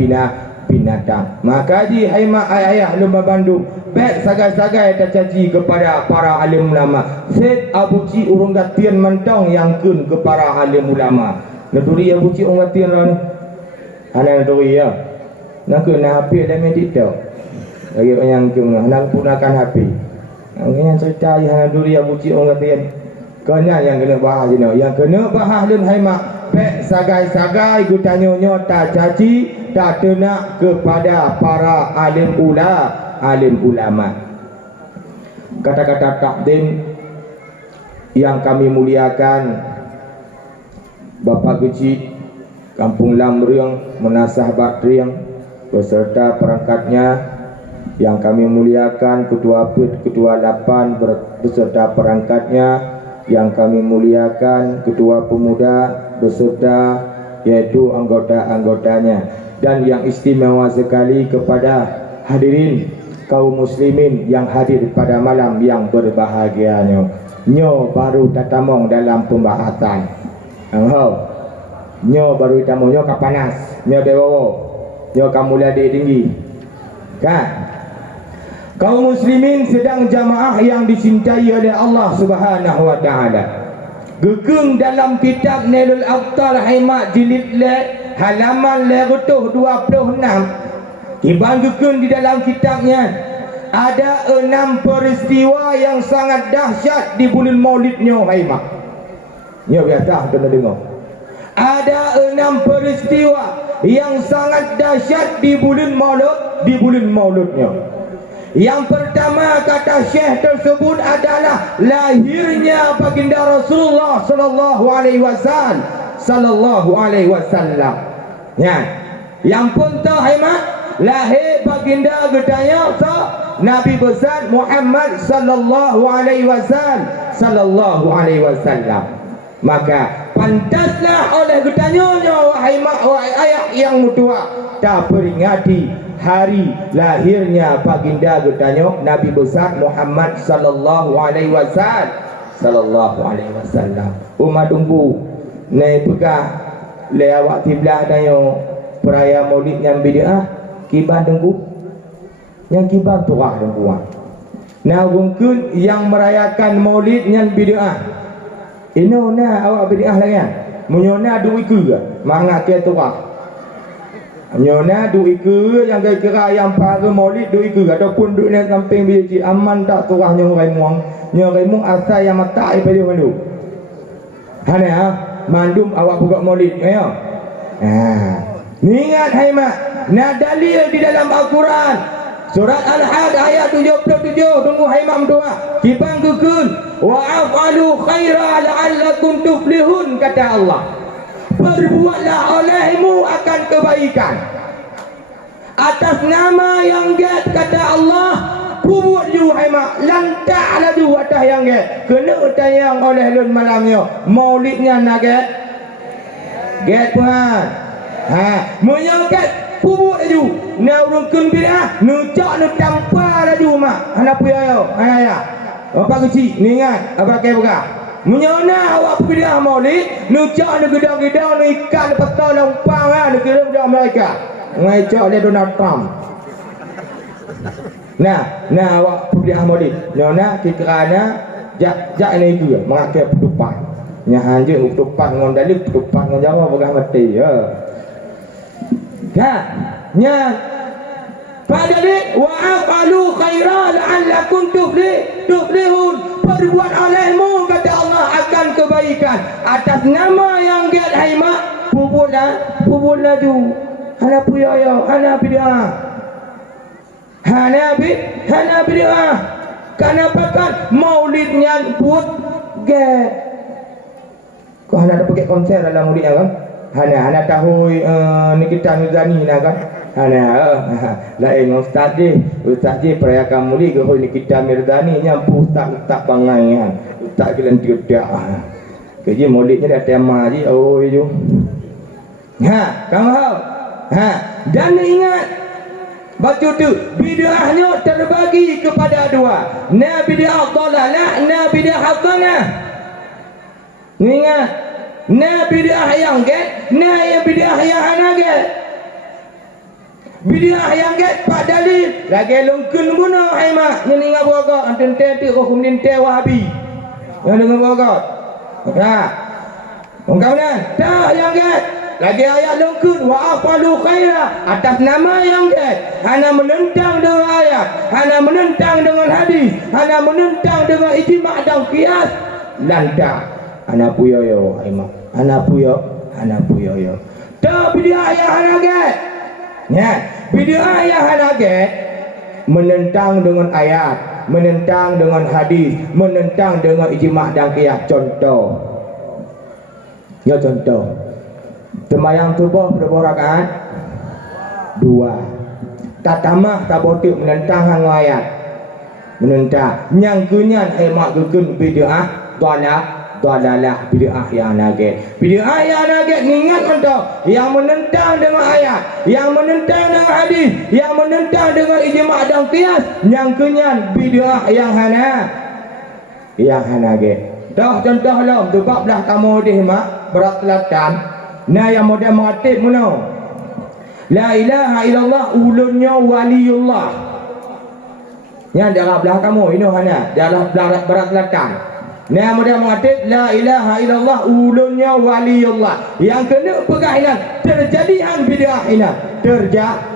binatang. Maka di haimat ayah lumba Bandung baik sagai-sagai tercaci kepada para alim ulama. Syed Abu Ci urung gatian mentong yang kun ke para alim ulama. Naturi Abu Ci urung gatian ron. Ana naturi ya. Nak nak HP dan TikTok. Lagi yang cung nak gunakan HP. Yang cerita yang naturi Abu Ci urung gatian. Kena yang kena bahas ni. Yang kena bahas lun haimat baik sagai-sagai gutanyo tak caci tak tenak kepada para alim ulama. Kata-kata takdim yang kami muliakan Bapak Kecil Kampung Lamriang Menasah Bakriang beserta perangkatnya, yang kami muliakan Ketua PUT, Ketua 8 beserta perangkatnya, yang kami muliakan Ketua Pemuda beserta yaitu anggota-anggotanya, dan yang istimewa sekali kepada hadirin kaum muslimin yang hadir pada malam yang berbahagianya. Nyo baru tatamong dalam pembahasan. Nyo baru tatamong nyo kapanas, nyo bewowo, nyo kamula di tinggi. Kan? Kaum muslimin sedang jamaah yang dicintai oleh Allah Subhanahu wa taala. Gegeng dalam kitab Nailul Awtar haimat jilid halaman 226. Ibang gegeng di dalam kitabnya ada 6 peristiwa yang sangat dahsyat di bulan Maulidnya haimat. Nyo biasa kena dengar. Ada 6 peristiwa yang sangat dahsyat di bulan Maulidnya. Yang pertama kata Syekh tersebut adalah lahirnya baginda Rasulullah sallallahu alaihi wasallam. Ya. Yang pun tahu haimat lahir baginda gedanya so Nabi besar Muhammad sallallahu alaihi wasallam. Maka pantaslah oleh gedanya wahai mak wahai ayah yang mutua tak peringati hari lahirnya baginda gedanya Nabi besar Muhammad sallallahu alaihi wasallam. Umat tunggu naik pegah lewat tiblah dayo peraya maulid yang bid'ah kibar tunggu yang kibar tuah tunggu. Nah mungkin yang merayakan maulid yang bid'ah ino na awak bid'ah lagi kan menyona duit ke mangat ke tuah nyona duit ke yang kira yang para maulid duit ke ataupun duit ni samping biji aman tak tuah nyoraimong asal yang mata pada mandu hana mandum awak buka maulid ayo ingat hai mak na dalil di dalam Al-Quran surat Al-Had ayat 77 tunggu hai mak doa kibang kekun wa afalu khaira la'allakum tuflihun kata Allah berbuatlah olehmu akan kebaikan atas nama yang get kata Allah kubur you hai mak lantak laju atas yang get kena tayang oleh lun malamnya maulidnya nak get puan menyokat kubur laju na urung kun bid'ah nucak nu tampar laju mak anak puya yo ayah apa kecil ni ingat apa kai buka menyona awak bid'ah maulid nucak nu gedang-gedang nu ikan petang lompang nu kira budak mereka ngajak dia Donald Trump. Nah awak bid'ah maulid nyona kerana jak ini juga mengakai petupan nya hanje petupan ngon dalil petupan ngon Jawa begah mati ya nya pada ni wa afalu khaira la'allakum tuflihun perbuat olehmu kata Allah akan kebaikan atas nama yang giat hai mak pupul laju hana puya ya hana bid'ah hana bid'ah kenapa kan maulidnya put ge kau hana ada pakai konser dalam maulidnya kan hana tahu Nikita Mirzani nak kan lain ustaz je perayakan maulid ke hoi Nikita Mirzani nyampu tak bangai kan ustaz bilang tidak kerja maulidnya dah tema je je kamu tahu dan ingat baca tu bid'ahnya terbagi kepada dua bid'ah dhalalah bid'ah hasanah ingat bid'ah yang get yang bid'ah yang hanaget bid'ah yang get pak dalil lagi longkun guna hai mak yang ingat beragak anten tete hukum ninte wahabi yang dengan beragak ungkapan tak yang get lagi ayat longkun wa afalu khaira atas nama yang get hana menentang dengan ayat hana menentang dengan hadis hana menentang dengan ijma' dan qiyas landa ana puyo yo ai mak ana puyo yo tak bid'ah yang hana get bid'ah yang hana get menentang dengan ayat menentang dengan hadis menentang dengan ijma' dan qiyas contoh sembahyang subuh berapa rakaat? 2. Tatamah tabotik menentang hang ayat. Menentang yang kunyan mak gegun bid'ah dhalalah bid'ah yang nage. Bid'ah yang nage ingat mentau yang menentang dengan ayat, yang menentang dengan hadis, yang menentang dengan ijma' dan qiyas, yang kunyan bid'ah yang hanage. Dah contoh lah sebablah kamu deh mak berat selatan yang model mengatib mana la ilaha illallah ulunnya waliullah yang dalam belah kamu ini hana dalam berat selatan yang model mengatib la ilaha illallah ulunnya waliullah yang kena pegahinan terjadian bid'ah ini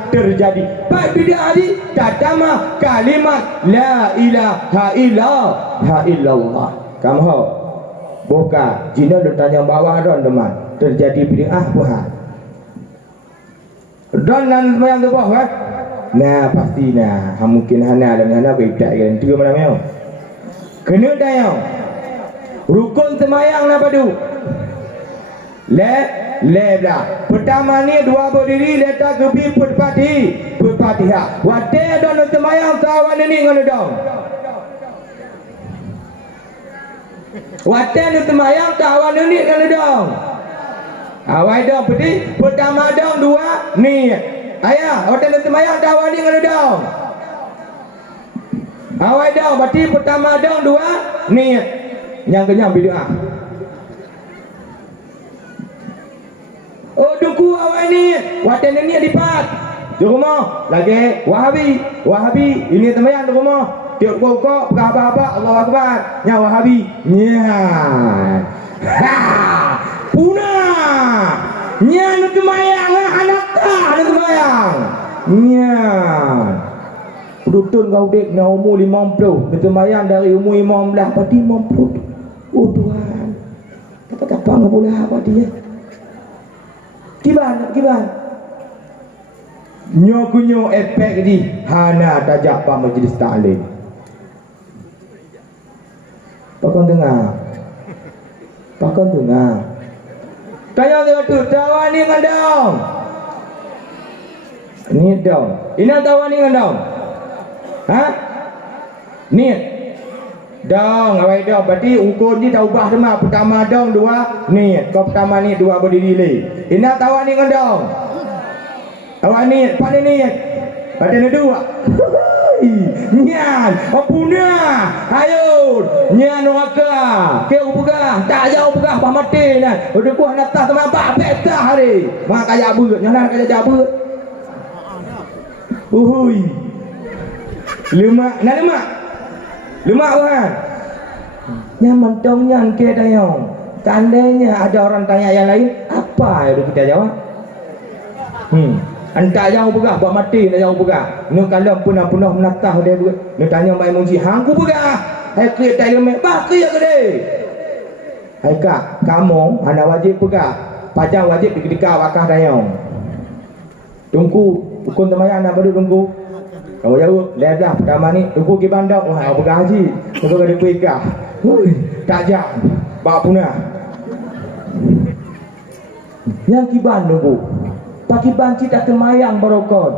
terjadi pak bid'ah ni tatama kalimat la ilaha illallah kamu buka jina tanya bawah don teman terjadi bid'ah buah don nan yang ke bawah pasti mungkin hana dan hana beda kan tiga mana mau kena dayang rukun semayang na padu Leblah. Pertama ni dua berdiri letak kebi berpatihah. Wate don temayang tawan ni ngono dong. Wate nu temayang tawan ni ngono dong. Awai dong pergi pertama dong dua ni. Ayah, wate nu temayang tawan ni ngono dong. Awai dong berarti pertama dong dua ni. Yang kenyang bid'ah. Oh duku awak ni watan ni lipat di rumah lagi Wahabi ini teman di rumah tiup pokok apa Allah Akbar nya Wahabi nya ha puna nya nu temayang anak nu temayang nya Dutun kau dek na umur 50 temayang dari umur 15 berarti 50 oh Tuhan apa boleh apa dia Kiban Nyo efek di hana tajak pa majlis ta'lim. Pakon dengar. Tanya dia tu tawa ni ngandong. Ni dong. Ina tawa ni ngandong. Ha? Ni dong, awai dong. Berarti ukur ni dah ubah semua. Pertama dong, dua ni. Kau pertama ni dua berdiri le. Ina tawa ni ngandong. Awak ni, pak ni. Ada ni dua. Nyan, apuna. Ayo, nyan neraka. Kau pegah, tak jauh pegah apa mati nah. Udah kuah atas sama apa petah hari. Mak kaya beut, nyan kaya beut. Uhui. Lemak kan? Yang mentongnya ke dayong. Tandanya ada orang tanya yang lain, apa yang kita jawab? Anda jauh pegah, buat mati nak jauh pegah. Nak kalau punah-punah menatah dia buat. Nak tanya mai muji, hangku pegah. Hai kriat tak lemek, bah kriat ke dia? Hai kak, kamu anda wajib pegah. Pajang wajib diketika wakah dayong. Tunggu, pukul temayang nak baru tunggu. Kamu jauh, lihat dah pertama ni tunggu ke bandar, wah aku pegah haji. Tunggu ada pegah. Tak jam, bak punah. Yang kiban tunggu. Pakiban kita temayang barokon.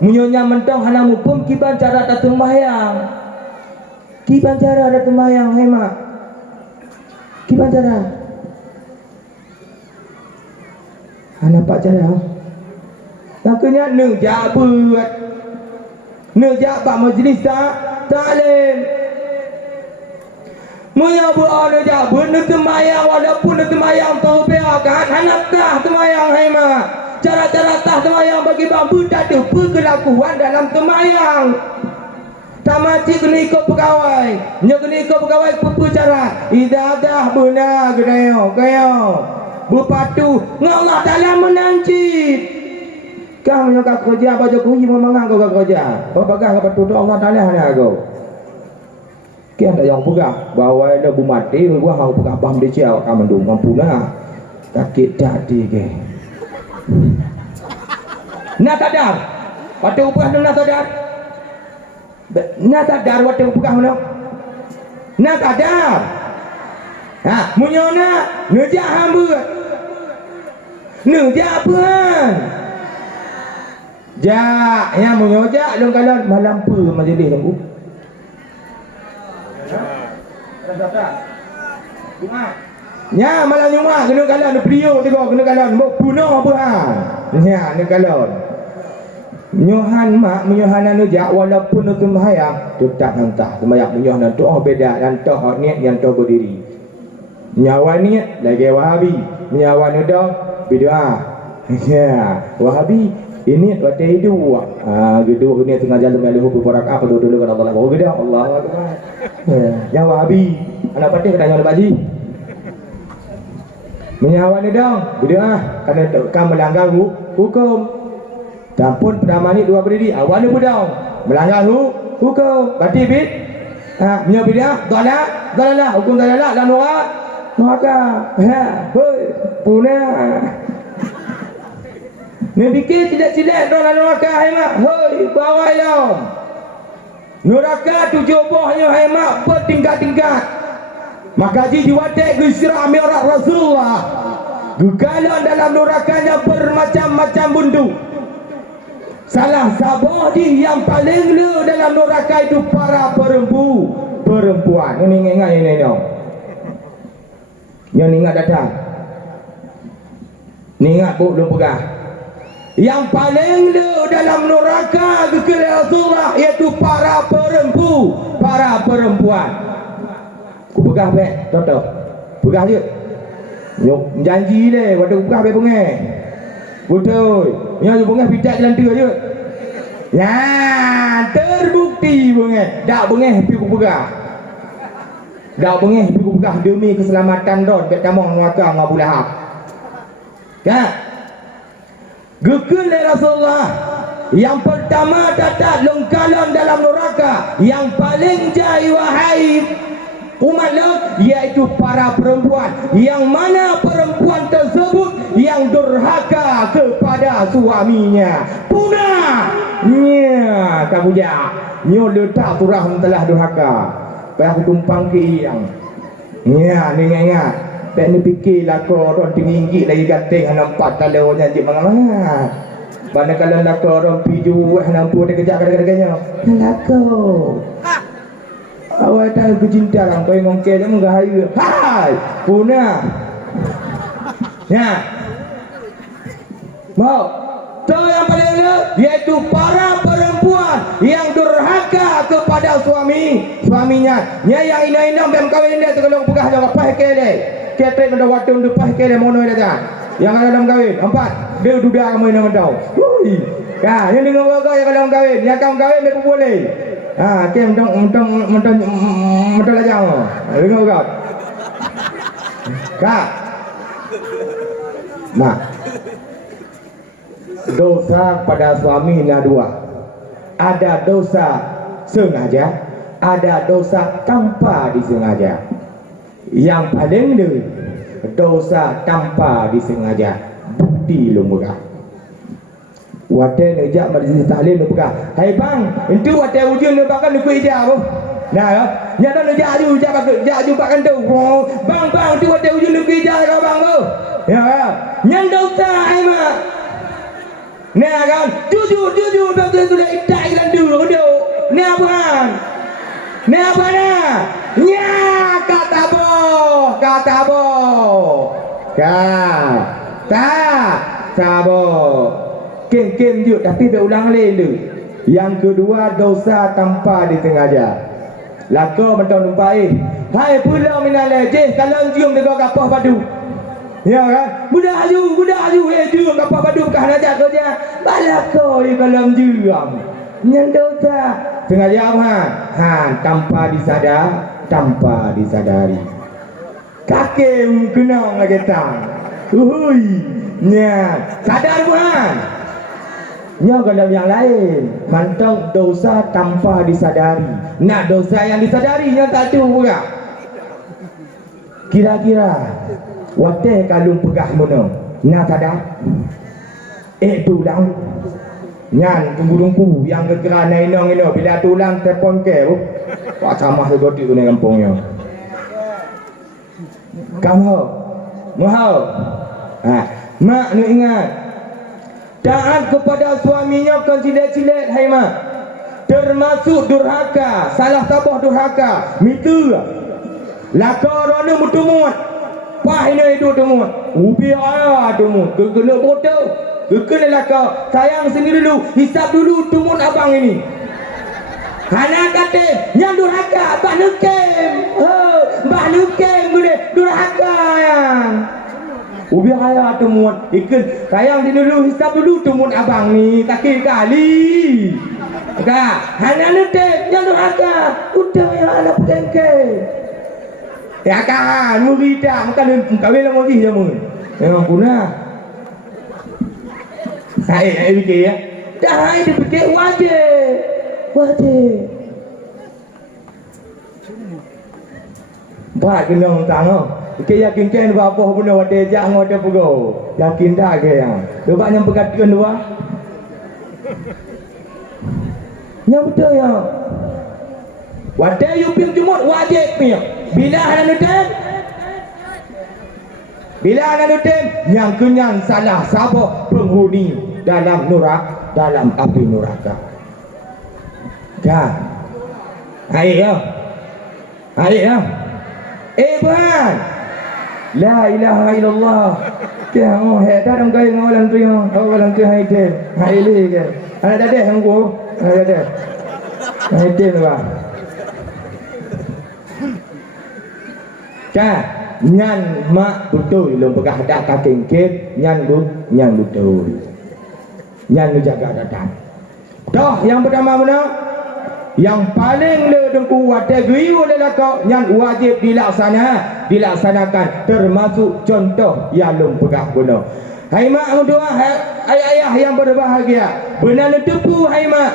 Munyonya mentong hana mupum kiban cara tak temayang. Kiban cara ada temayang hemat. Kiban cara. Hana pak cara. Taknya nejak buat. Nejak pak majlis taklim. Munyo buat nejak buat temayang walaupun temayang taubeh kan hana tah temayang hemat. Cara-cara tah temayang bagi bambu tak ada perkelakuan dalam temayang. Tamati kena ikut pegawai. Nya kena ikut pegawai apa cara? Idah benar kaya. Berpatu ngallah dalam menancit. Kau nak kerja apa Jokowi memangang kau kerja. Kau pegang apa tu Allah Taala hanya kau. Kian tak yang pegang bawa ada bu mati gua hang pegang bam dia ciao kamandung ngampuna. Takit jadi ke. Nak sadar waktu upah tu nak sadar waktu upah mana nak sadar munyona nejak hamba nejak apaan jak yang munyojak dong kalau malam pe majlis lembu nya malam Jumaat kena kalan priyo tengok kena kalan bunuh apa nya kena kalan nyohan mak menyohan nejak walaupun itu mahayang tetap hantah semayang menyohan doa beda dan doa niat yang doa berdiri nyawa niat lagi Wahabi nyawa nedong bid'ah ya Wahabi ini waktu itu gitu ini tengah jalan melalui beberapa apa dulu kan Allah gede Allah Akbar ya Wahabi anak patih katanya oleh baji menyawa ni dong bid'ah kerana kamu melanggar hukum. Tampun pertama ni dua berdiri awal ni budang melanggar hukum berarti bid punya bid'ah dalalah hukum dalalah dan neraka punah ni fikir tidak dalam neraka hemat bawah yang neraka tujuh buahnya hemat bertingkat-tingkat. Maka ji jiwatek Isra Mi'raj Rasulullah Gugalan dalam nerakanya bermacam-macam bundu. Salah sabah di yang paling le dalam neraka itu para perempuan. Ini ingat ini. Yang ingat datang. Ni ingat bu belum pegah. Yang paling le dalam neraka kekal Rasulullah iaitu para perempuan. Ku pegah be, toto. Pegah je. Nyok janji le waktu pegah be pengai. Betul. Yang pengai pidak jalan tu je. Ya, terbukti pengai. Dak pengai pi ku pegah. Dak pengai pi ku pegah demi keselamatan don kat tamang neraka Abu Lahab. Ya. Gekul Rasulullah yang pertama datang longkalan dalam neraka, yang paling jai wahai umat laut iaitu para perempuan, yang mana perempuan tersebut yang durhaka kepada suaminya. Punahnya kamu ja nyo letak turah telah durhaka payah tumpang ke yang ya ni ingat tak ni fikirlah kau orang tinggi lagi gateng nampak kalau janji mana-mana. Mana kalau nak orang piju nampu dia kejap kadang-kadangnya. Lako. Awak tahu ku cinta orang kau ngongke dia menggahaya. Hai, punah. Ya. Mau. So yang paling iaitu para perempuan yang durhaka kepada suaminya. Nya yang ina-ina bem kawin dia kalau pegah jangan apa kele. Kita pada waktu untuk pas kele mono dia. Yang ada dalam kawin. 4. Dia duda kamu ina mentau. Hui. Ka, yang dengan warga yang dalam kawin, yang kamu kawin dia pun boleh. Ha, kem mentong aja. Dengar warga. Ka. Nah. Dosa pada suami ada 2. Ada dosa sengaja, ada dosa tanpa disengaja. Yang paling ni dosa tanpa disengaja. Bukti lumbuka. Wadah nejak majlis taklim lumbuka. Hai bang, itu wadah ujung lumbuka ni kuih dia apa? Nah ya, nyata nejak aju jak jumpa tu. Bang, itu wadah ujung kuih dia kau bang tu. Ya, yang dosa ai mak. Nah kan, jujur betul sudah idak ilan dulu dia. Nah apaan? Nah apa nah? Nya kata boh. Sabo. Kem je tapi berulang lelu. Yang kedua dosa tanpa disengaja. Lako mentau numpai. Hai pulau minale je kalau cium dekat kapal padu. Ya kan? Budak aju jual kapal padu kah nak kerja. Balako di dalam juam. Yang dosa sengaja tanpa disadari. Kaki kenang lagi tang. Nya sadar bukan? Nya kalau yang lain mantang dosa tanpa disadari. Nak dosa yang disadari nya tak tahu pula. Kira-kira wateh kalung pegah mono. Nak sadar? Tulang. Nyan tunggu yang kekerana inong bila tulang telefon ke. Pak camah segotik ni kampungnya. Kamu mau? Mak ni ingat. Taat kepada suaminya kan cilet-cilet hai mak. Termasuk durhaka, salah tabah durhaka. Mitu. Lakar ni mutumut. Pah ini itu temut. Ubi ayah temut. Kena bodoh. Kena lakar. Sayang sini dulu. Hisap dulu temut abang ini. Hana kata yang durhaka Mbak Nukem. Mbak Nukem boleh durhaka yang ubi ayah temuan ikan sayang di dulu hisap dulu temuan abang ni kaki kali dah hana nukem yang durhaka udah yang anak pengke ya kan murida makan kawin lama lagi jamu memang punah saya fikir ya dah dia fikir wajib buat kena tang ke yakin kan apa benda wadah jak ngoda pugo yakin dah ke yang coba yang perhatian dua yang betul ya wadah you pim jumut wajib pim bila hana nutan Bila anak nutim yang kenyan salah sabah penghuni dalam dalam api neraka. Kan? Air ya. Air ya. Bukan. La ilaha illallah. Dia dah dong kaya ngawalan tu yang awalan tu hai dia. Hai le ke. Ada dah yang gua. Ada. Hai dia lah. Kan? Nyan mak betul lu pegah dak kakengkit nyan betul. Nyan lu jaga datang. Dah yang pertama mana? Yang paling le dengku kategori adalah kau yang wajib dilaksanakan termasuk contoh yang lum pegah guna. Hai mak mudua, hai ayah yang berbahagia. Benar tepu hai mak.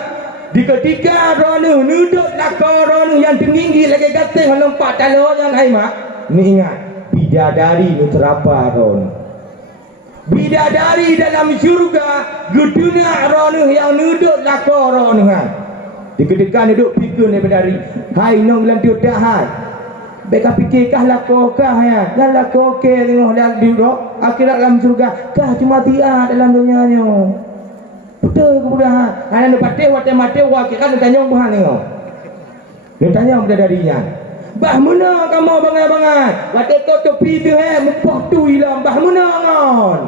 Di ketika ronu nuduk lakau ronu yang tinggi lagi gateng lompat talo yang hai mak. Ni ingat bidadari ni terapa ron. Bidadari dalam syurga dunia ronu yang nuduk lakau ronu kan. Di ketika duduk fikir daripada hari hai nong dalam tiudah hai beka fikirkah lakokah ya dan lakoke tengok dalam duduk akhirat dalam surga kah cuma dia dalam dunianya betul kemudahan hai nak patih mati akhirat tanya buhan tengok dia tanya bidadarinya bah mana kamu bangai-bangai wate kau topi tu mupah tu hilang bah mana ngon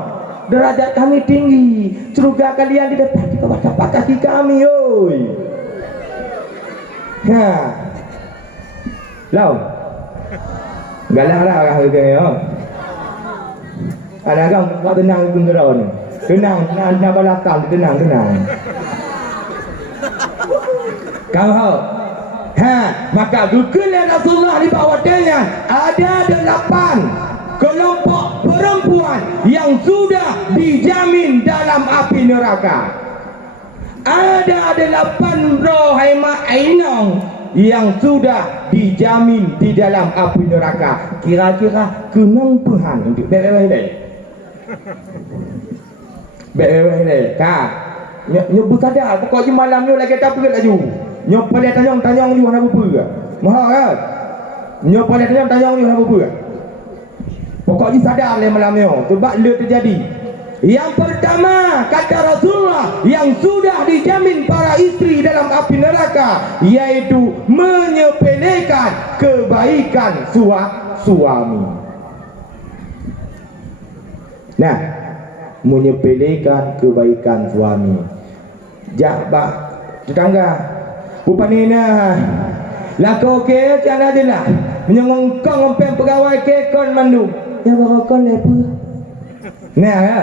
derajat kami tinggi surga kalian di depan kita baca kaki kami oi. Ha. Lau. Galah lah orang harga ni. Kadang-kadang kau tenang pun gerau ni. Tenang balakang tenang. Kau maka gugulan Rasulullah di bawah dia ada 8 kelompok perempuan yang sudah dijamin dalam api neraka. Ada 8 rohai ma'inong yang sudah dijamin di dalam api neraka. Kira-kira kenang Tuhan untuk baik-baik kak nyebut sadar pokoknya malam ni lagi tak pergi laju nyopal tanya you nak apa ke mahal kan nyopal tanya you nak apa pokoknya sadar malam ni sebab dia terjadi. Yang pertama kata Rasulullah yang sudah dijamin para isteri dalam api neraka yaitu menyepelekan kebaikan suami. Nah, menyepelekan kebaikan suami. Jabah tetangga pupanina lah kau ke jangan adalah menyongkong ngempeng pegawai kekon mandu ya bakon lepa. Nah ya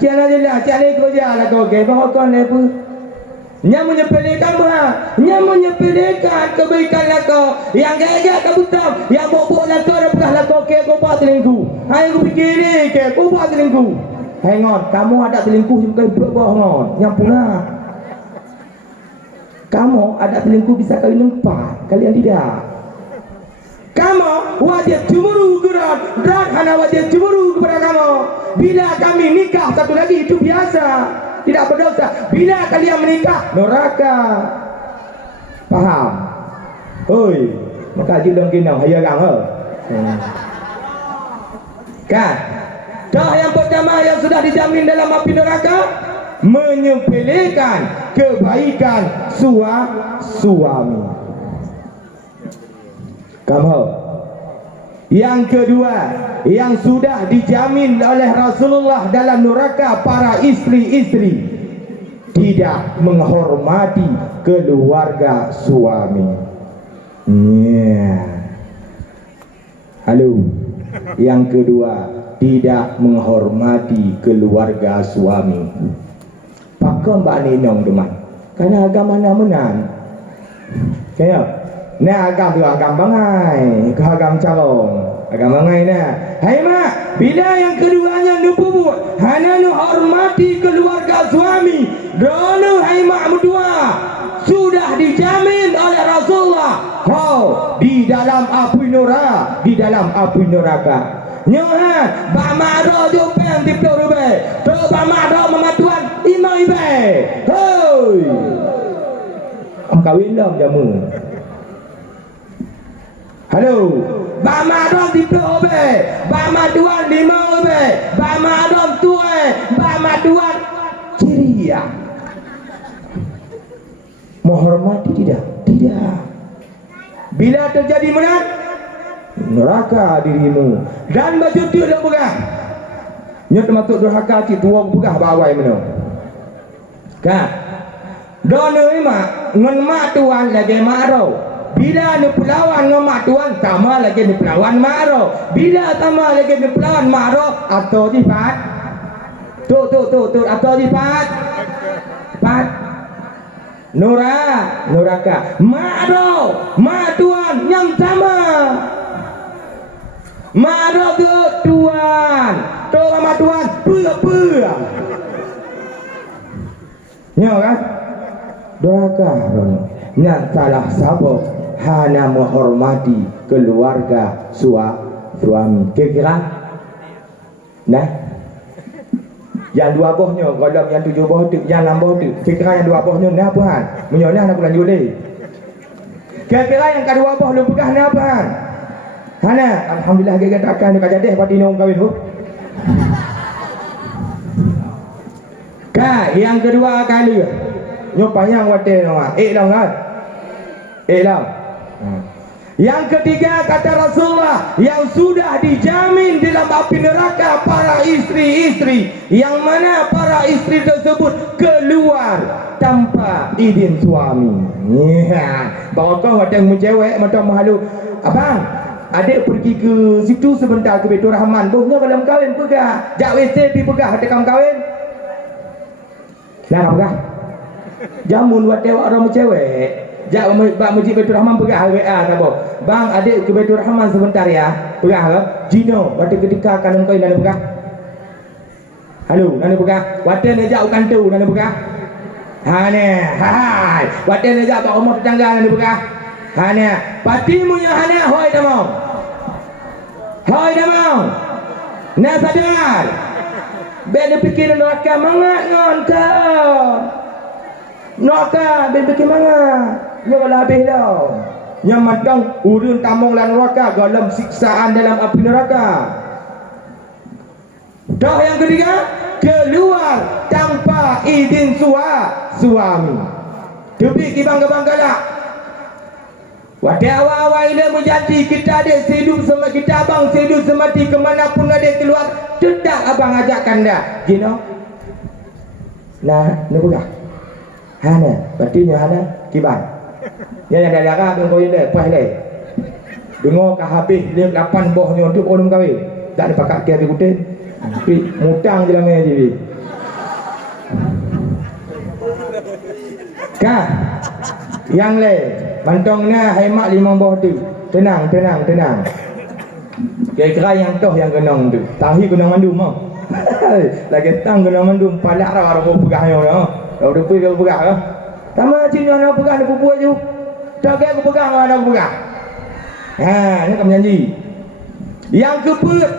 jangan adalah cari kerja lah kau ke bakon lepa. Nya menyepelekan nya menyepelekan kebaikan lako yang gaya kabutam yang bobok lako dan pernah lako ke kau buat selingkuh. Hai aku fikir ni ke kau buat selingkuh. Hang on, kamu ada selingkuh bukan bohong yang pula. Kamu ada selingkuh bisa kali 4, kalian tidak. Kamu wajib cemburu gerak dan hana wajib cemburu kepada kamu. Bila kami nikah satu lagi itu biasa, tidak berdosa. Bila kalian menikah neraka. Faham? Oi, maka judong kinau hayang ho. Kan? Dah yang pertama yang sudah dijamin dalam api neraka menyepelekan kebaikan suami. Kamu. Yang kedua yang sudah dijamin oleh Rasulullah dalam neraka para istri-istri tidak menghormati keluarga suami. Halo. Yang kedua tidak menghormati keluarga suami. Pakam Mbak Ninong teman. Karena agama mana menang. Kaya, nah agam tu agam bangai, ke agam calong, agam bangai nah. Hai mak, bila yang keduanya nubu, hana nu hormati keluarga suami. Dono hai mak berdua sudah dijamin oleh Rasulullah. Di dalam api neraka. Nyohan Pak Ma'ro jumpen di Plurube to Pak Ma'ro mematuan imo ibe hoi am kawin dong jamu. Halo Pak Ma'ro di Plurube Pak Ma'tuan imo be ba madom tuai ba maduan ceria. Menghormati tidak? Tidak. Bila terjadi menang, neraka dirimu dan baju tu dah pegah. Nya termasuk durhaka cik tuang pegah bawai mana. Kan? Dono ni mak ngan mak tuan lagi maro. Bila ni pelawan ngan mak tuan sama lagi ni pelawan maro. Bila sama lagi ni pelawan maro atau sifat. Tu atau sifat. Pat Nuraka Ma'ro Tuan yang sama Ma'ro tu Tuan Tu sama Tuan Pura-pura Nyo kan Nuraka Yang salah sabuk Hana menghormati keluarga suami Kira-kira Nah yang dua bohnya kalau yang tujuh boh tu yang enam boh tu kira yang dua bohnya ni apa han menyonah nak lanjut lagi kira yang kedua boh lu pegah ni apa han hana alhamdulillah dia kata akan dekat jadi pati nong kahwin tu yang kedua kali nyo payang wate no long kan long yang ketiga kata Rasulullah yang sudah dijamin dalam api neraka para istri-istri yang mana para istri tersebut keluar tanpa izin suami. Bawa kau macam cewek macam malu. Abang, adik pergi ke situ sebentar ke Betul Rahman. Bohnya kalau kahwin pegah. Jak WC pergi pegah ada kamu kahwin. Nah, pegah. Jamun buat tewak orang cewek. Jak masjid Baitur Rahman pegah WA apa? Bang, adik ke Baitur Rahman sebentar ya. Pegah ke? Jino, waktu ketika akan kau nak pegah. Halo, nak pegah. Waktu ni jak kantu nak pegah. Ha ni, hai. Waktu ni jak pak rumah tetangga nak pegah. Ha ni, patimu nya hana hoi dah mau. Hoi dah mau. Nak sadar. Benda fikir neraka mangat ngon kau. Neraka ben fikir mangat. Nya kalau habis dah. Yang matang urun tamong lan neraka dalam siksaan dalam api neraka. Dah yang ketiga, keluar tanpa izin suami. Tepi kibang galak. Wadai awal-awal ini menjadi kita ada sehidup sama kita abang sehidup semati kemanapun ada keluar. Tidak abang ajakkan dah. Gino. Nah, nak buka. Hana, berarti hana kibang. Yang ada darah dengan kau ini, pas ni. Dengar ke habis 8 bohnya untuk orang kahwin. Tak ada pakat ke habis kutin. Tapi mutang je lah main je. Kah? Yang lain. Bantongnya hemat 5 boh tu. Tenang. Kira-kira yang toh yang kenang tu. Tahi kena mandum mau. Lagi tang kena mandum palak orang pegahnya. Kalau depan kau pegah ke? Tama cina nak pegah nak buat je. Tak kaya aku pegang nak pegah. Ini kamu janji. Yang keempat,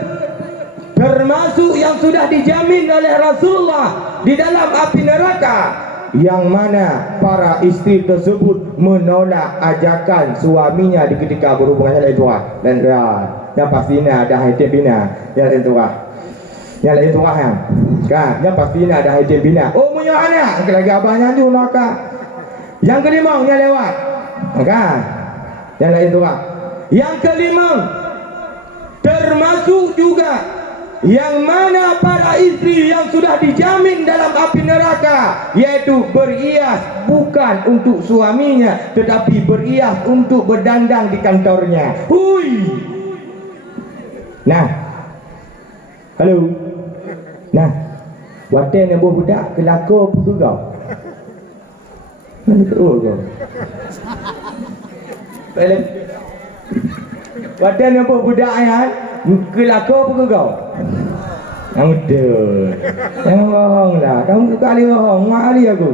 termasuk yang sudah dijamin oleh Rasulullah di dalam api neraka, yang mana para istri tersebut menolak ajakan suaminya di ketika berhubungan dengan Tuhan dan yang pastinya ada hadir bina yang Tuhan. Yang lain tu kan? Yang pastinya ada hadir bina. Oh punya anak, lagi abahnya tu neraka. Yang kelima yang lewat. Kan? Yang lain tu. Yang kelima termasuk juga yang mana para istri yang sudah dijamin dalam api neraka, yaitu berias bukan untuk suaminya tetapi berias untuk berdandang di kantornya. Hui. Nah. Halo. Nah. Wadah yang budak kelakar putu kau. Mana betul kau? Pelak. Wadah yang budak ayat kelakar putu kau. Yang betul. Yang bohong lah. Kamu kali bohong. Mak kali aku.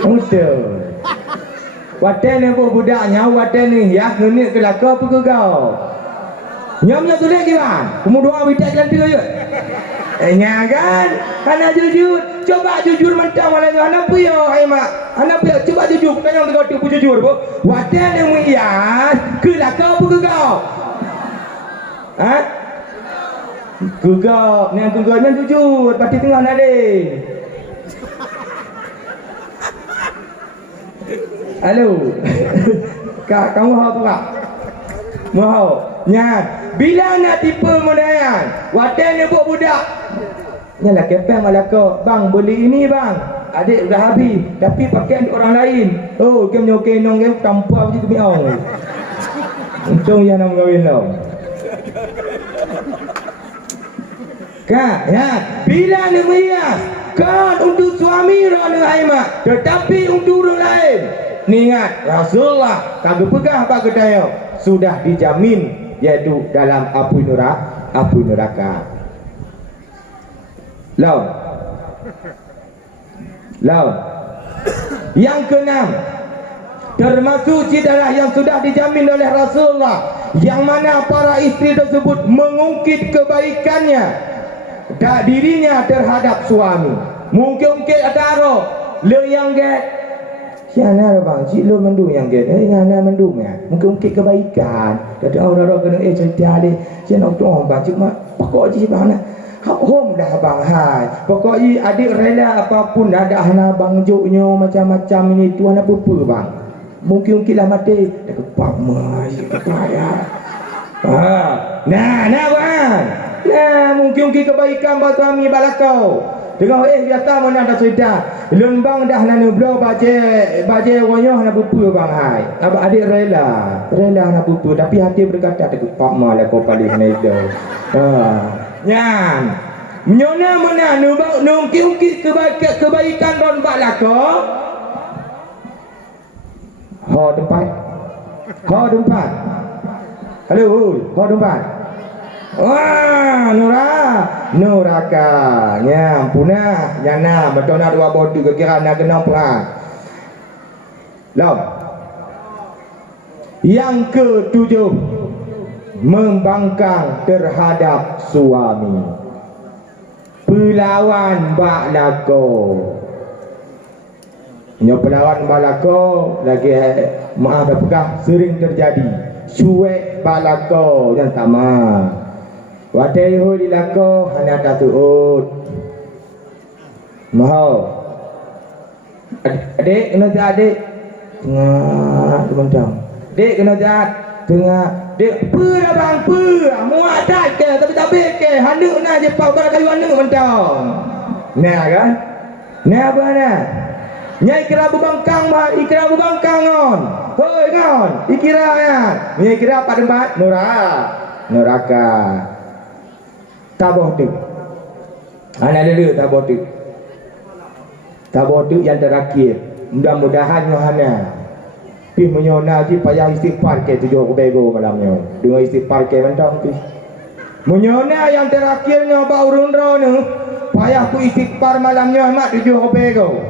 Yang betul. Wadah yang budaknya. Wadah ni ya. Nunit kelakar putu kau. Nyamnya tulis gimana? Kamu doa bidak cantik aja. Kan? Karena jujur. Coba jujur mentang malah tu. Anak puyo, hai mak. Anak puyo. Coba jujur. Kan yang tengok tu jujur bu. Wadah yang mengias. Kelakar putu kau. Ha? Gugap, ni gugapnya jujur, pati tengah nak deh. Halo. Kak, kamu mau tu kak? Mau. Nyat. Bila nak tipu mudayan? Wadah ni buat budak. Nyalah kepeng malaka. Bang, beli ini bang. Adik dah habis. Tapi pakaian orang lain. Oh, kem nyoke nong kem tanpa macam tu miau. Untung yang nak kahwin lo. Kak, ya. Bila ni merias? Kan untuk suami orang Aimat. Tetapi untuk orang lain. Ni ingat, Rasulullah kagak pegah apa kedaya sudah dijamin yaitu dalam api neraka. Law. Yang keenam, termasuk cidalah yang sudah dijamin oleh Rasulullah, yang mana para isteri tersebut mengungkit kebaikannya tak dirinya terhadap suami. Mungkin ada le yang get siapa bang, cik lo mendung yang get, nyana mendung ya. Mungkin kebaikan. Kata orang kena cerita dia, cik nak tu bang, cik mak pokok cik bang nak. Hom dah bang hai. Pokoknya adik rela apapun ada hana bang joknya macam-macam ini tuan apa bang. Mungkin lah mati dah kepak mai kepaya. Nah bang. Nah mungkin kebaikan buat suami balakau. Dengan biasa mana ada cerita. Lembang dah nanu blo baje wanyo nak pupu bang hai. Abang adik rela nak pupu tapi hati berkata tak kepak malah kau paling nedo. Nyan. Menyona mana nungki kebaikan don balako. Ho tempat. Halo, ho tempat. Wah, Nuraka. Ya, punah, yana, betona dua bodu kira nak kena perang. Law. Yang ketujuh, membangkang terhadap suami. Pelawan balako. Pelawan balako lagi maaf apakah sering terjadi. Cuek balako yang sama. Wadai ho dilako hana tatuut. Mau. Adik kena adik. Tengah teman-teman. Dek kena jahat. Tengah. Dek dah bang muat dah ke tapi tak ke. Handuk nak je pau kalau kayu handuk mentang. Nah kan? Nah apa nah? Nyai kira bubangkang on. Hoi kawan, ikira ya. Nyai kira apa tempat? Neraka. Taboh tu. Anak dulu taboh tu yang terakhir. Mudah-mudahan Yohana pih menyona si payah istighfar ke tujuh kebego malamnya. Dengan istighfar ke mentang tu. Menyona yang terakhirnya bau rundro ni. Payah ku istighfar malamnya mak tujuh kebego.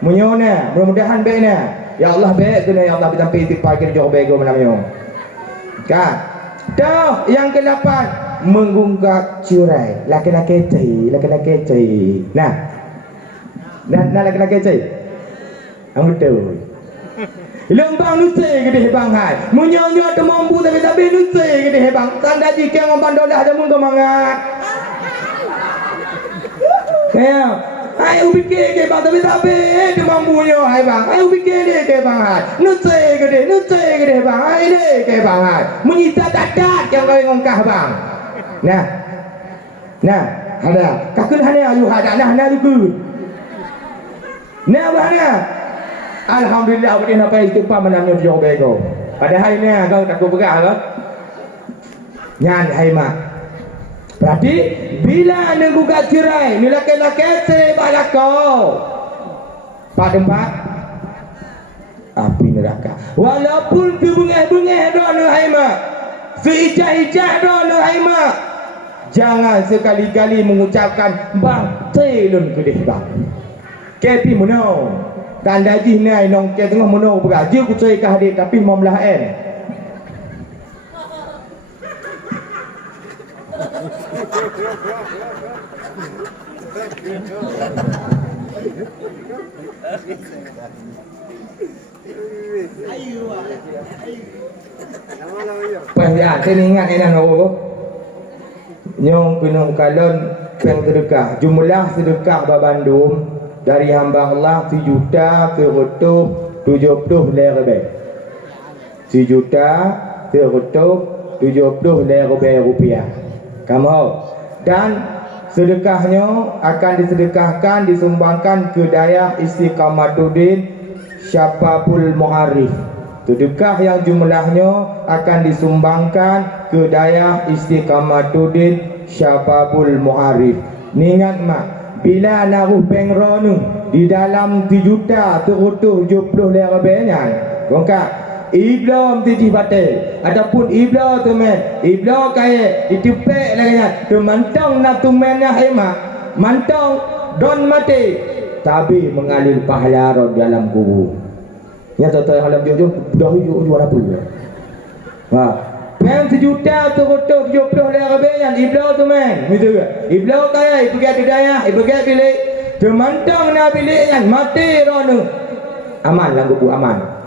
Menyona, mudah-mudahan baiknya. Ya Allah baik kena ya Allah sampai istighfar ke tujuh kebego malamnya. Kan? Dah yang ke-8 menggunggak cerai. Laki-laki cai. Nah laki-laki cai. Betul. Lembang nusai ke deh bang hai. Munyo-nyo tu mampu tapi nusai ke deh bang. Tanda jika ngom bandolah ada mun kemangat. Ya. Hai ubi ke bang tapi tu mampunya hai bang. Hai ubi ke ke bang hai. Nusai ke deh bang. Hai deh ke bang hai. Menyita dadat yang kau ngongkah bang. Nah, ada. Kakun hana ayu hada nah juga. Nah bahana. Alhamdulillah awak nak pakai istighfar menamnya tujuh bego. Padahal ni kau tak bergerak ke? Nyan hai mak. Berarti bila menggugat cerai, ni laki-laki sebab kau. Pak tempat api neraka. Walaupun tu bengeh-bengeh dah ni hai mak. Seijah-ijah dah ni hai mak. Jangan sekali-kali mengucapkan bang telun ke deh bang. Keti mono. Tanda jih ni nong ke tengah mono beraja ku cai kah dia tapi mau belah en. Saya ingat enak nyong kena kalon peng sedekah. Jumlah sedekah Bandung dari hamba Allah 1.370 lebih. 1.370 lebih rupiah. Kamu dan sedekahnya akan disedekahkan disumbangkan ke Dayah Istiqamatuddin Syababul Mu'arif. Sedekah yang jumlahnya akan disumbangkan ke Dayah Istiqamatuddin Syababul Mu'arif. Ningat mak, bila naruh pengronu di dalam 7.370 lebihnya, kongkak iblau mesti batal ataupun iblau tu men iblau kaya ditepek lagi tu mantong nak tu men nak emak mantong don mati tapi mengalir pahala roh dalam kubur yang tahu halam jujur dah hujur apa dia ha pen 1.370 lebih yang iblau tu men gitu ke iblau kaya pergi ke daya pergi bilik tu mantong nak bilik yang mati roh nu aman lah kubur aman.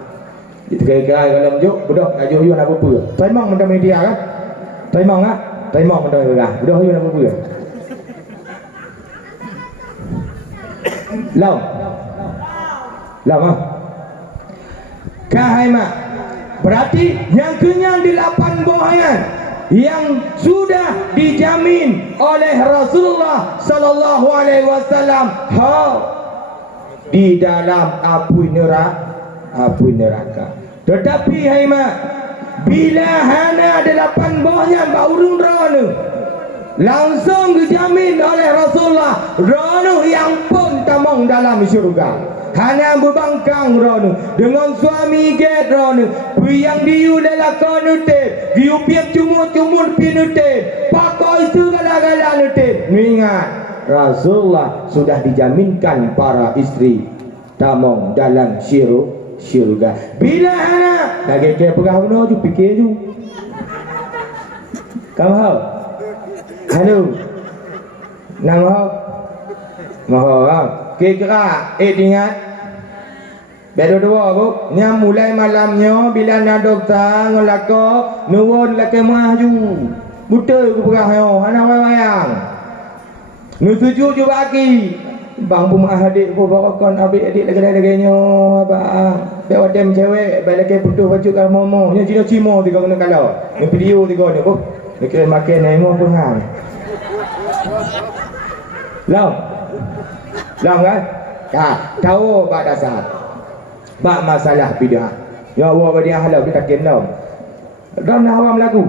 Itu kira-kira kalau menjuk budak ajo-ajo nak apa? Taimang mentang media kan? Taimang ah? Taimang mentang media. Budak ajo nak apa? Lau. Lau ah. Kahai mak. Berarti yang kenyang di 8 bohangan yang sudah dijamin oleh Rasulullah sallallahu alaihi wasallam di dalam api neraka. Tetapi hai mak, bila hana ada 8 bawahnya baurung rana langsung dijamin oleh Rasulullah rana yang pun tamang dalam syurga. Hana berbangkang rana dengan suami get rana yang diu dalam kanute diu piap cumur pinute pakai segala-gala nute. Ingat Rasulullah sudah dijaminkan para istri tamang dalam syurga. Bila anak dah kira pegah benar tu fikir tu. Kamu tahu? Halo. Nama mahu kira ingat bedo dua bu nya mulai malamnya bila nak doktor ngelako nuwun laki maju buta ke pegah yo anak wayang nu tuju je bagi bang pun adik pun bawakan adik lagi-laginya abang dak wadam cewek balik ke putus baju kal momo nya cina cimo tiga kena kalau ni video tiga ni pun ni kira makan ni mo pun hang long kan tahu pada saat bak masalah bidah ya Allah dia halau kita kenal dan awam lagu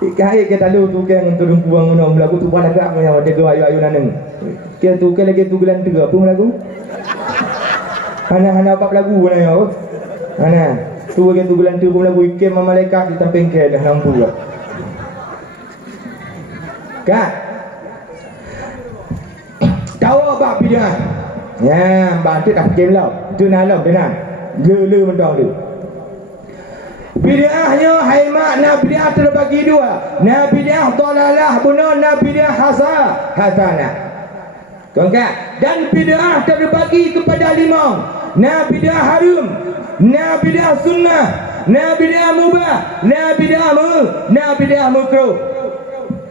ikai kita lalu tu kan turun buang minum lagu tu pada gak yang ada ayu-ayu naneng ke tu ke lagi tu gelan 3 pun lagu hana apa lagu mana ya hana tu lagi tu gelan 3 pun lagu ikem malaikat di samping ke dah lampu lah kak tahu apa bidah ya bantu dah game lau tu nalam tenang le mendong tu. Bid'ahnya hai mak na bid'ah terbagi dua. Na bid'ah dalalah benar, na bid'ah hasanah. Tuan-tuan, dan bid'ah terbagi kepada 5. Na bid'ah haram, na bid'ah sunnah, na bid'ah mubah, na bid'ah makruh.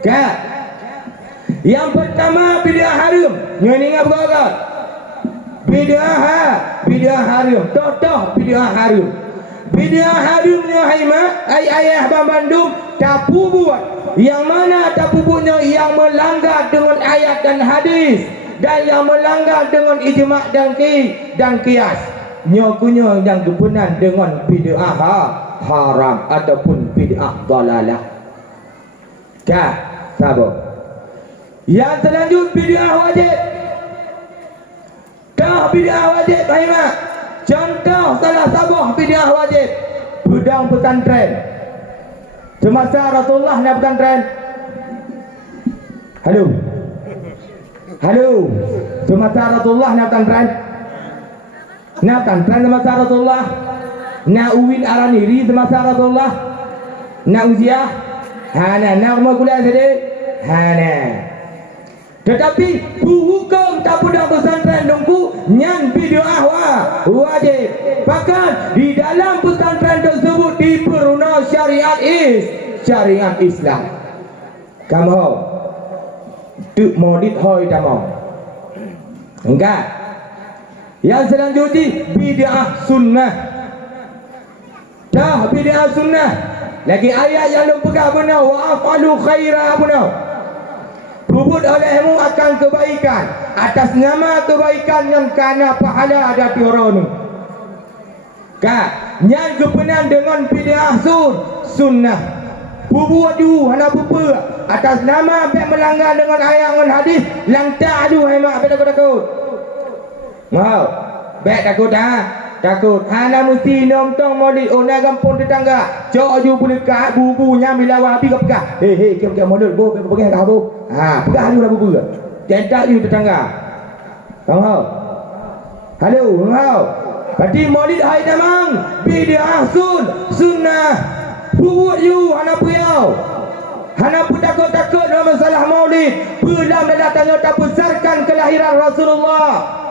Kak. Yang pertama bid'ah haram. Nyo ingat berapa? Bid'ah haram. Toh bid'ah haram. Bid'ah haramnya ayah Bang Bandung tapu buat. Yang mana tapu buatnya yang melanggar dengan ayat dan hadis dan yang melanggar dengan ijma' dan qiyas. Nyokunya yang kebenar dengan bid'ah haram ataupun bid'ah dalalah. Kak, sabar. Yang selanjut bid'ah wajib. Dah bid'ah wajib mak. Contoh salah sabah bid'ah wajib budang pesantren. Semasa Rasulullah nak pesantren. Halo. Semasa Rasulullah nak pesantren. Nak pesantren semasa Rasulullah. Nak uwin araniri semasa Rasulullah. Nak uziah. Nak mau kuliah tadi. Tetapi hukum tak pudang pesantren nunggu nyan bid'ah wajib. Bahkan di dalam pesantren tersebut diperuna syariat Islam. Kamu tu maulid hoi tamau. Enggak. Yang selanjutnya bid'ah sunnah. Dah bid'ah sunnah. Lagi ayat yang lu pegang benar, wa afalu khaira benar. Berbuat olehmu akan kebaikan atas nama kebaikan yang kana pahala ada orang. Kak, yang kepenan dengan bid'ah sunnah. Berbuat ju hana bupa atas nama baik melanggar dengan ayat dan hadis, lantak ju hai mak takut. Mau. Baik takut takut. Hana mesti nonton maulid orang kampung tetangga. Cok ju boleh kat bubunya bila wahabi kau pegang. Hei kau pegang maulid bu pegang kau bu. Pegang ju dah bubu. Jantak ju tetangga. Tahu? Halo, mau. Berarti maulid hai damang bid'ah sunnah. Buat you hana puyau. Hana pun takut dalam masalah maulid. Belam dah tanya tak besarkan kelahiran Rasulullah.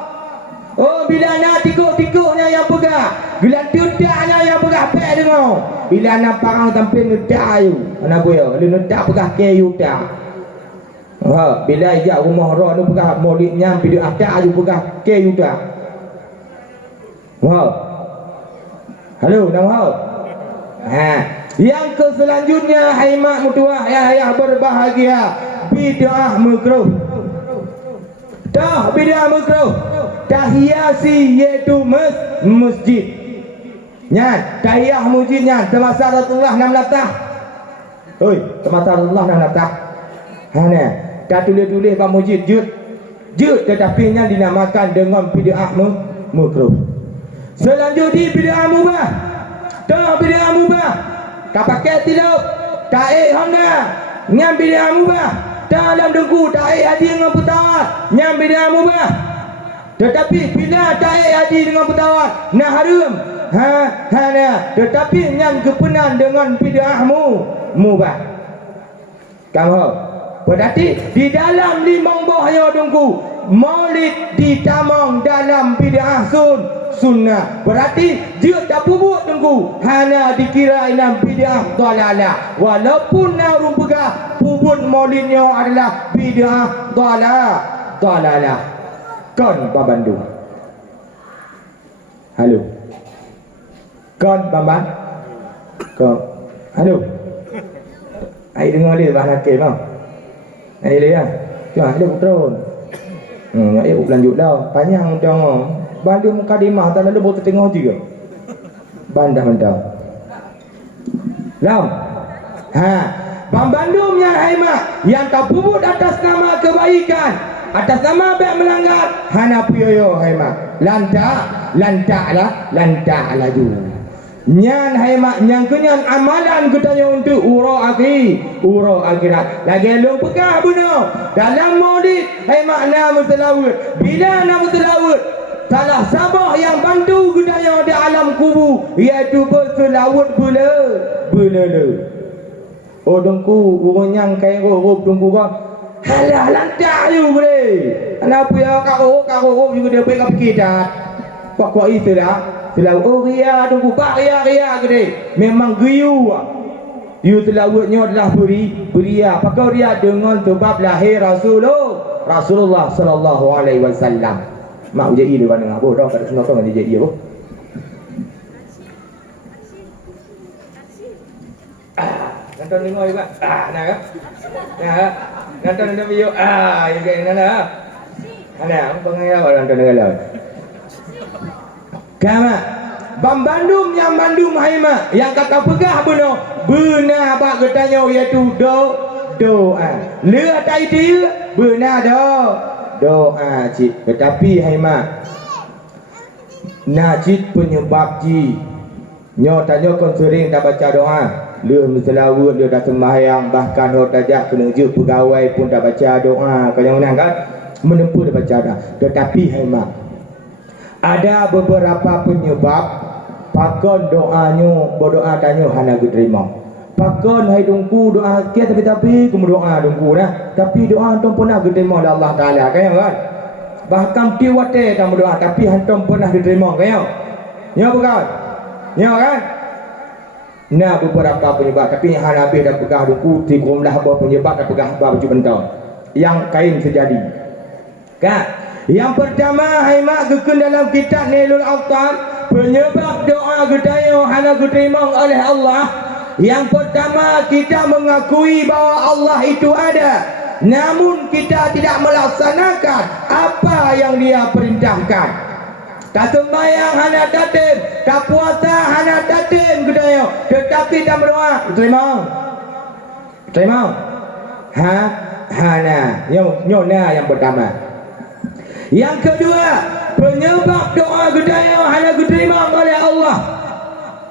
Oh, bila nak tikuk-tikuknya yang pegang, bila tudaknya yang pegang pek dengar. Bila nak parang tampil nudak you. Hana puyau, lu nudak pegang kayu dak. Bila ajak rumah roh nu pegang maulidnya bid'ah dak you pegang kayu dak. Halo, nama yang ke selanjutnya hai mak mutuah ayah berbahagia, bid'ah makruh. Dah bid'ah makruh. Tahiyasi iaitu masjid. Nyat, tahiyah masjidnya semasa Rasulullah 6 latah. Oi, semasa Rasulullah 6 latah. Hana, dah tulis-tulis kat masjid jut tetapi nya dinamakan dengan bid'ah makruh. Selanjutnya bid'ah mubah. Dah bid'ah mubah. Tak pakai tilap, taik Honda, nyam bid'ah mubah. Dalam dengku taik haji dengan petawat, nyam bid'ah mubah. Tetapi bila taik haji dengan petawat, nak haram. Tetapi nyam kepenan dengan bid'ah mubah. Kamu berarti di dalam 5 bahaya dengku maulid ditamang dalam bid'ah sunnah. Berarti dia tak buat dengku hana dikira inam bid'ah dalalah. Walaupun narum pegah pubut maulidnya adalah bid'ah dalalah. Kon Bandung. Halo. Kon Bambang. Kon. Halo. Ai dengar dia bah nakil bang. Ai dia. Cuma dia betul. Ai lanjut dah. Panjang tengok. Bandung mukadimah tak lalu baru tengok juga. Bandar. Lam. Bang Bandung yang haimak yang tak puput atas nama kebaikan, atas nama baik melanggar, hana puyoyo haimak. Lantak lah ju. Nyan haimak nyang kenyan amalan katanya untuk urau akhirat. Lagi lu pegah benar dalam maulid haimak nama selawat. Bila nama selawat salah sabah yang bantu katanya di alam kubur iaitu berselawat bela. Oh dengku urang yang kai roh dengku kau. Halah lantak you boleh. Kenapa ya kau juga dia pergi fikir dah. Kau istilah selawat ria dengku pak ria gede. Memang giu. You selawatnya adalah beria. Pakau dia dengan sebab lahir Rasulullah sallallahu alaihi wasallam. Mak jadi dia pandang apa dah kat senang dengan dia jadi apa. Nonton dengar juga. Nak ke? Nonton video. Ya ke mana? Ana, pengen apa nonton dengar. Kama Bang Bandung yang Bandung Haima yang kata pegah benar apa katanya iaitu doa. Le tai dia benar doa cik. Tetapi Haima najid penyebab ji. Nyo tanya kon sering dah baca doa. Dia selawat, dia dah sembahyang, bahkan dia tajak kena je pegawai pun dah baca doa. Kau yang menang kan? Menempuh dah baca dah. Tetapi Haima ada beberapa penyebab pakon doanya berdoa tanya hana diterima. Pakon hai dungku doa sikit tapi kamu doa dungku dah. Tapi doa antum pernah diterima oleh Allah Taala kan? Bahkan tiwate kamu doa tapi antum pernah diterima kan? Nya bukan? Nya kan? Nah beberapa penyebab, tapi Hanafi dah pegah duku tikum lah apa penyebab dah pegah baju bentang yang kain sejadi kan. Yang pertama haimak gekun dalam kitab Nailul Awtar, penyebab doa gedaya hana diterima oleh Allah. Yang pertama, kita mengakui bahawa Allah itu ada, namun kita tidak melaksanakan apa yang dia perintahkan. Tak sembahyang hana tatim, tak puasa hana tatim gedaya, tetapi tak berdoa terima hana nyona yang pertama. Yang kedua, penyebab doa gedaya hana diterima oleh Allah,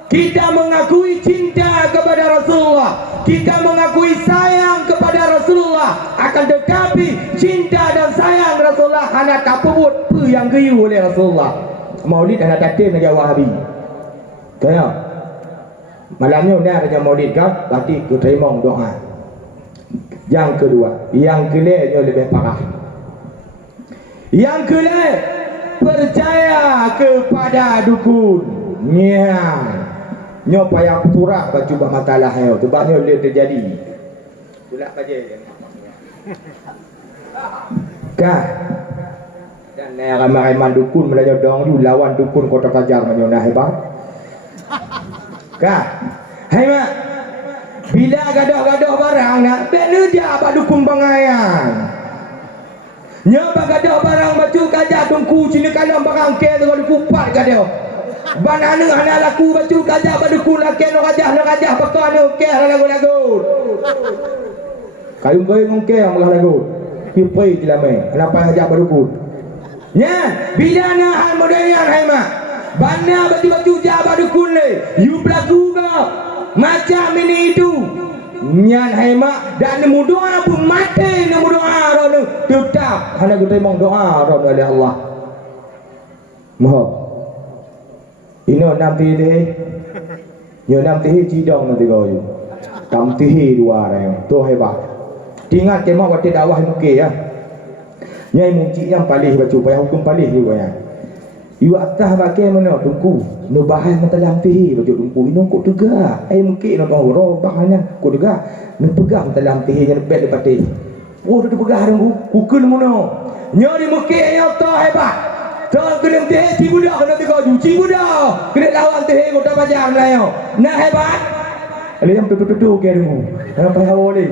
kita mengakui cinta kepada Rasulullah, kita mengakui sayang kepada Rasulullah, akan tetapi cinta dan sayang Rasulullah hana tak pebut apa yang geyu oleh Rasulullah. Maulid hana tatim lagi Wahabi. Tanya. Malamnya dah ada maulid kan, berarti ku terima doa. Yang kedua, yang kelihnya lebih parah. Yang kelih percaya kepada dukun. Nyo payah puturak baca masalah yo, sebabnya boleh terjadi. Pula baca. Kah? Dan ramai-ramai dukun melajak dong you lawan dukun Kota Kajar menyo nah hebat. Kah? Hai mak. Bila gadah-gadah barang nak, bela dia apa dukun bangayan. Nya bagadah barang baca kajar tungku cina kalam barang ke dengan kupat gadah. Banana hana laku baca kajar badukun laki no rajah pakar no ke lagu-lagu. Kayung-kayung ke lagu. Pipai dilamai. Kenapa hajak badukun? Nya, bila nahan modayan hai mak. Bana baju-baju jabah dukun le. You berlaku ke? Macam ini itu. Nyan hai mak, dan nemu doa pun mati nemu doa rono. Tetap hana kita mau doa rono oleh Allah. Mohon. Ini nanti deh. Yo nanti cidong nanti kau you. Tamtihi dua orang. Tu hebat. Ingat kemau waktu dakwah mungkin ya. Nyai muncik yang palih baca payah hukum palih juga ya. Iu atas pakai mana tungku. No bahas mata lampihi baca tungku. Ino kok tegak. Mungkin no tahu roh bahannya kok tegak. No pegang mata lampihi yang lebih dekat dia. Oh tu pegang aku. Hukun mana. Nyari mungkin yang tak hebat. Tak kena teh ci budak kena tengok cuci budak. Kena lawan teh kota pajang lah yo. Nak hebat. Ali yang tutu ke dulu. Dalam payah boleh.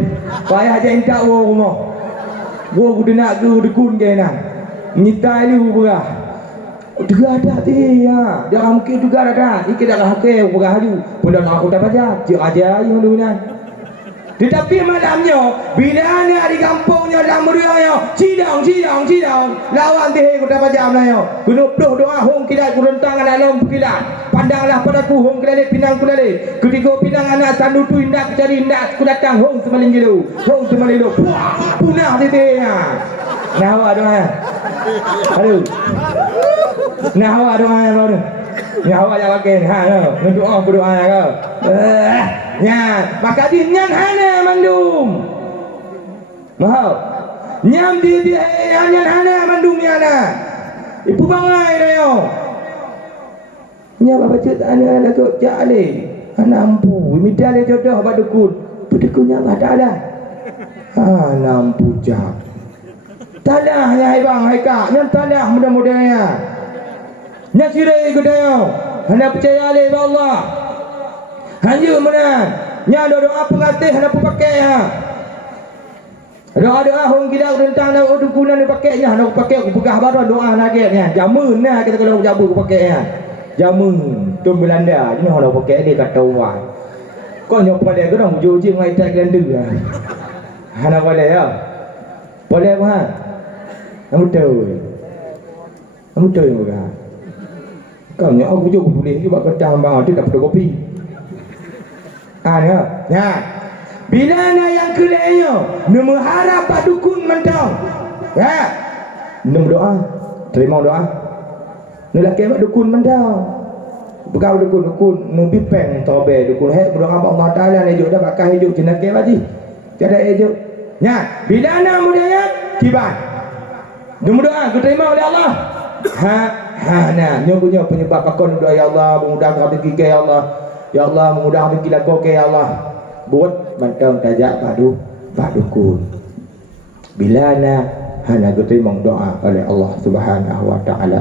Payah aja entak rumah. Gua kudu nak ke dukun ke nak. Nyitai lu berah. Juga ada teh ya. Dia mungkin juga ada. Iki dah hake berah lu. Pula nak kota pajang. Cik aja yang lu nak. Tetapi malamnya bila nak di kampungnya dalam meriahnya cidang lawan teh kota pajam lah yo. Kena penuh doa hong kilat kurentang dalam kilat. Pandanglah padaku hong kilat pinang kulale. Ketiga pinang anak sandu tu indak cari indak ku datang hong semaling gelo. Hong semaling lo. Punah teh ya. Nah awak doa. Aduh. Nah awak doa baru. Ya awak yang pakai ha no. Doa berdoa ke. Ya, maka dia nyam hana mandum. Mahal. Nyam dia nyam hana mandum ni ana. Ibu bangai dah yo. Nya baca tak ana dah tu cak ale. Ana ampu, minta le jodoh ba dukun. Pedekunnya ada ada. Ha nampu cak. Tadah ya hai bang, hai kak. Nyam tadah mudah-mudahnya. Nya sirai gedaya. Hana percaya le ba Allah. Hanya mana? Nya doa pengatih hana pakai ha. Doa hong kita rentang nak dukunan dia pakai nya nak pakai aku pegah baru doa nagetnya. Jamun nah kita kalau jabu aku pakai ha. Jamun tu Belanda ni orang pakai dia kata wah. Kau nyok pada ke dong uji ngai tak gandu ha. Hana boleh ya. Boleh ha. Kamu tahu. Kamu tahu juga. Kau nyok aku juga boleh juga kata bang dia dapat kopi. Ada, ya. Bila na yang kelihnya, nemu harap pak dukun mentang, ya. Nemu doa, terima doa. Nulaki pak dukun mentang, bekau dukun, nubi peng tobe dukun. Hei berdoa Allah Taala ni juga dah pakai hidup jenak ke baji, tiada hidup. Ya, bila na mudahnya tiba, nemu doa, terima oleh Allah. Nah, nyobunya penyebab pakon doa ya Allah, mengudahkan rezeki ya Allah. Ya Allah mudah rezeki lah kau ke ya Allah. Buat mantang tajak padukun. Bila hana diterima doa oleh Allah Subhanahu wa taala.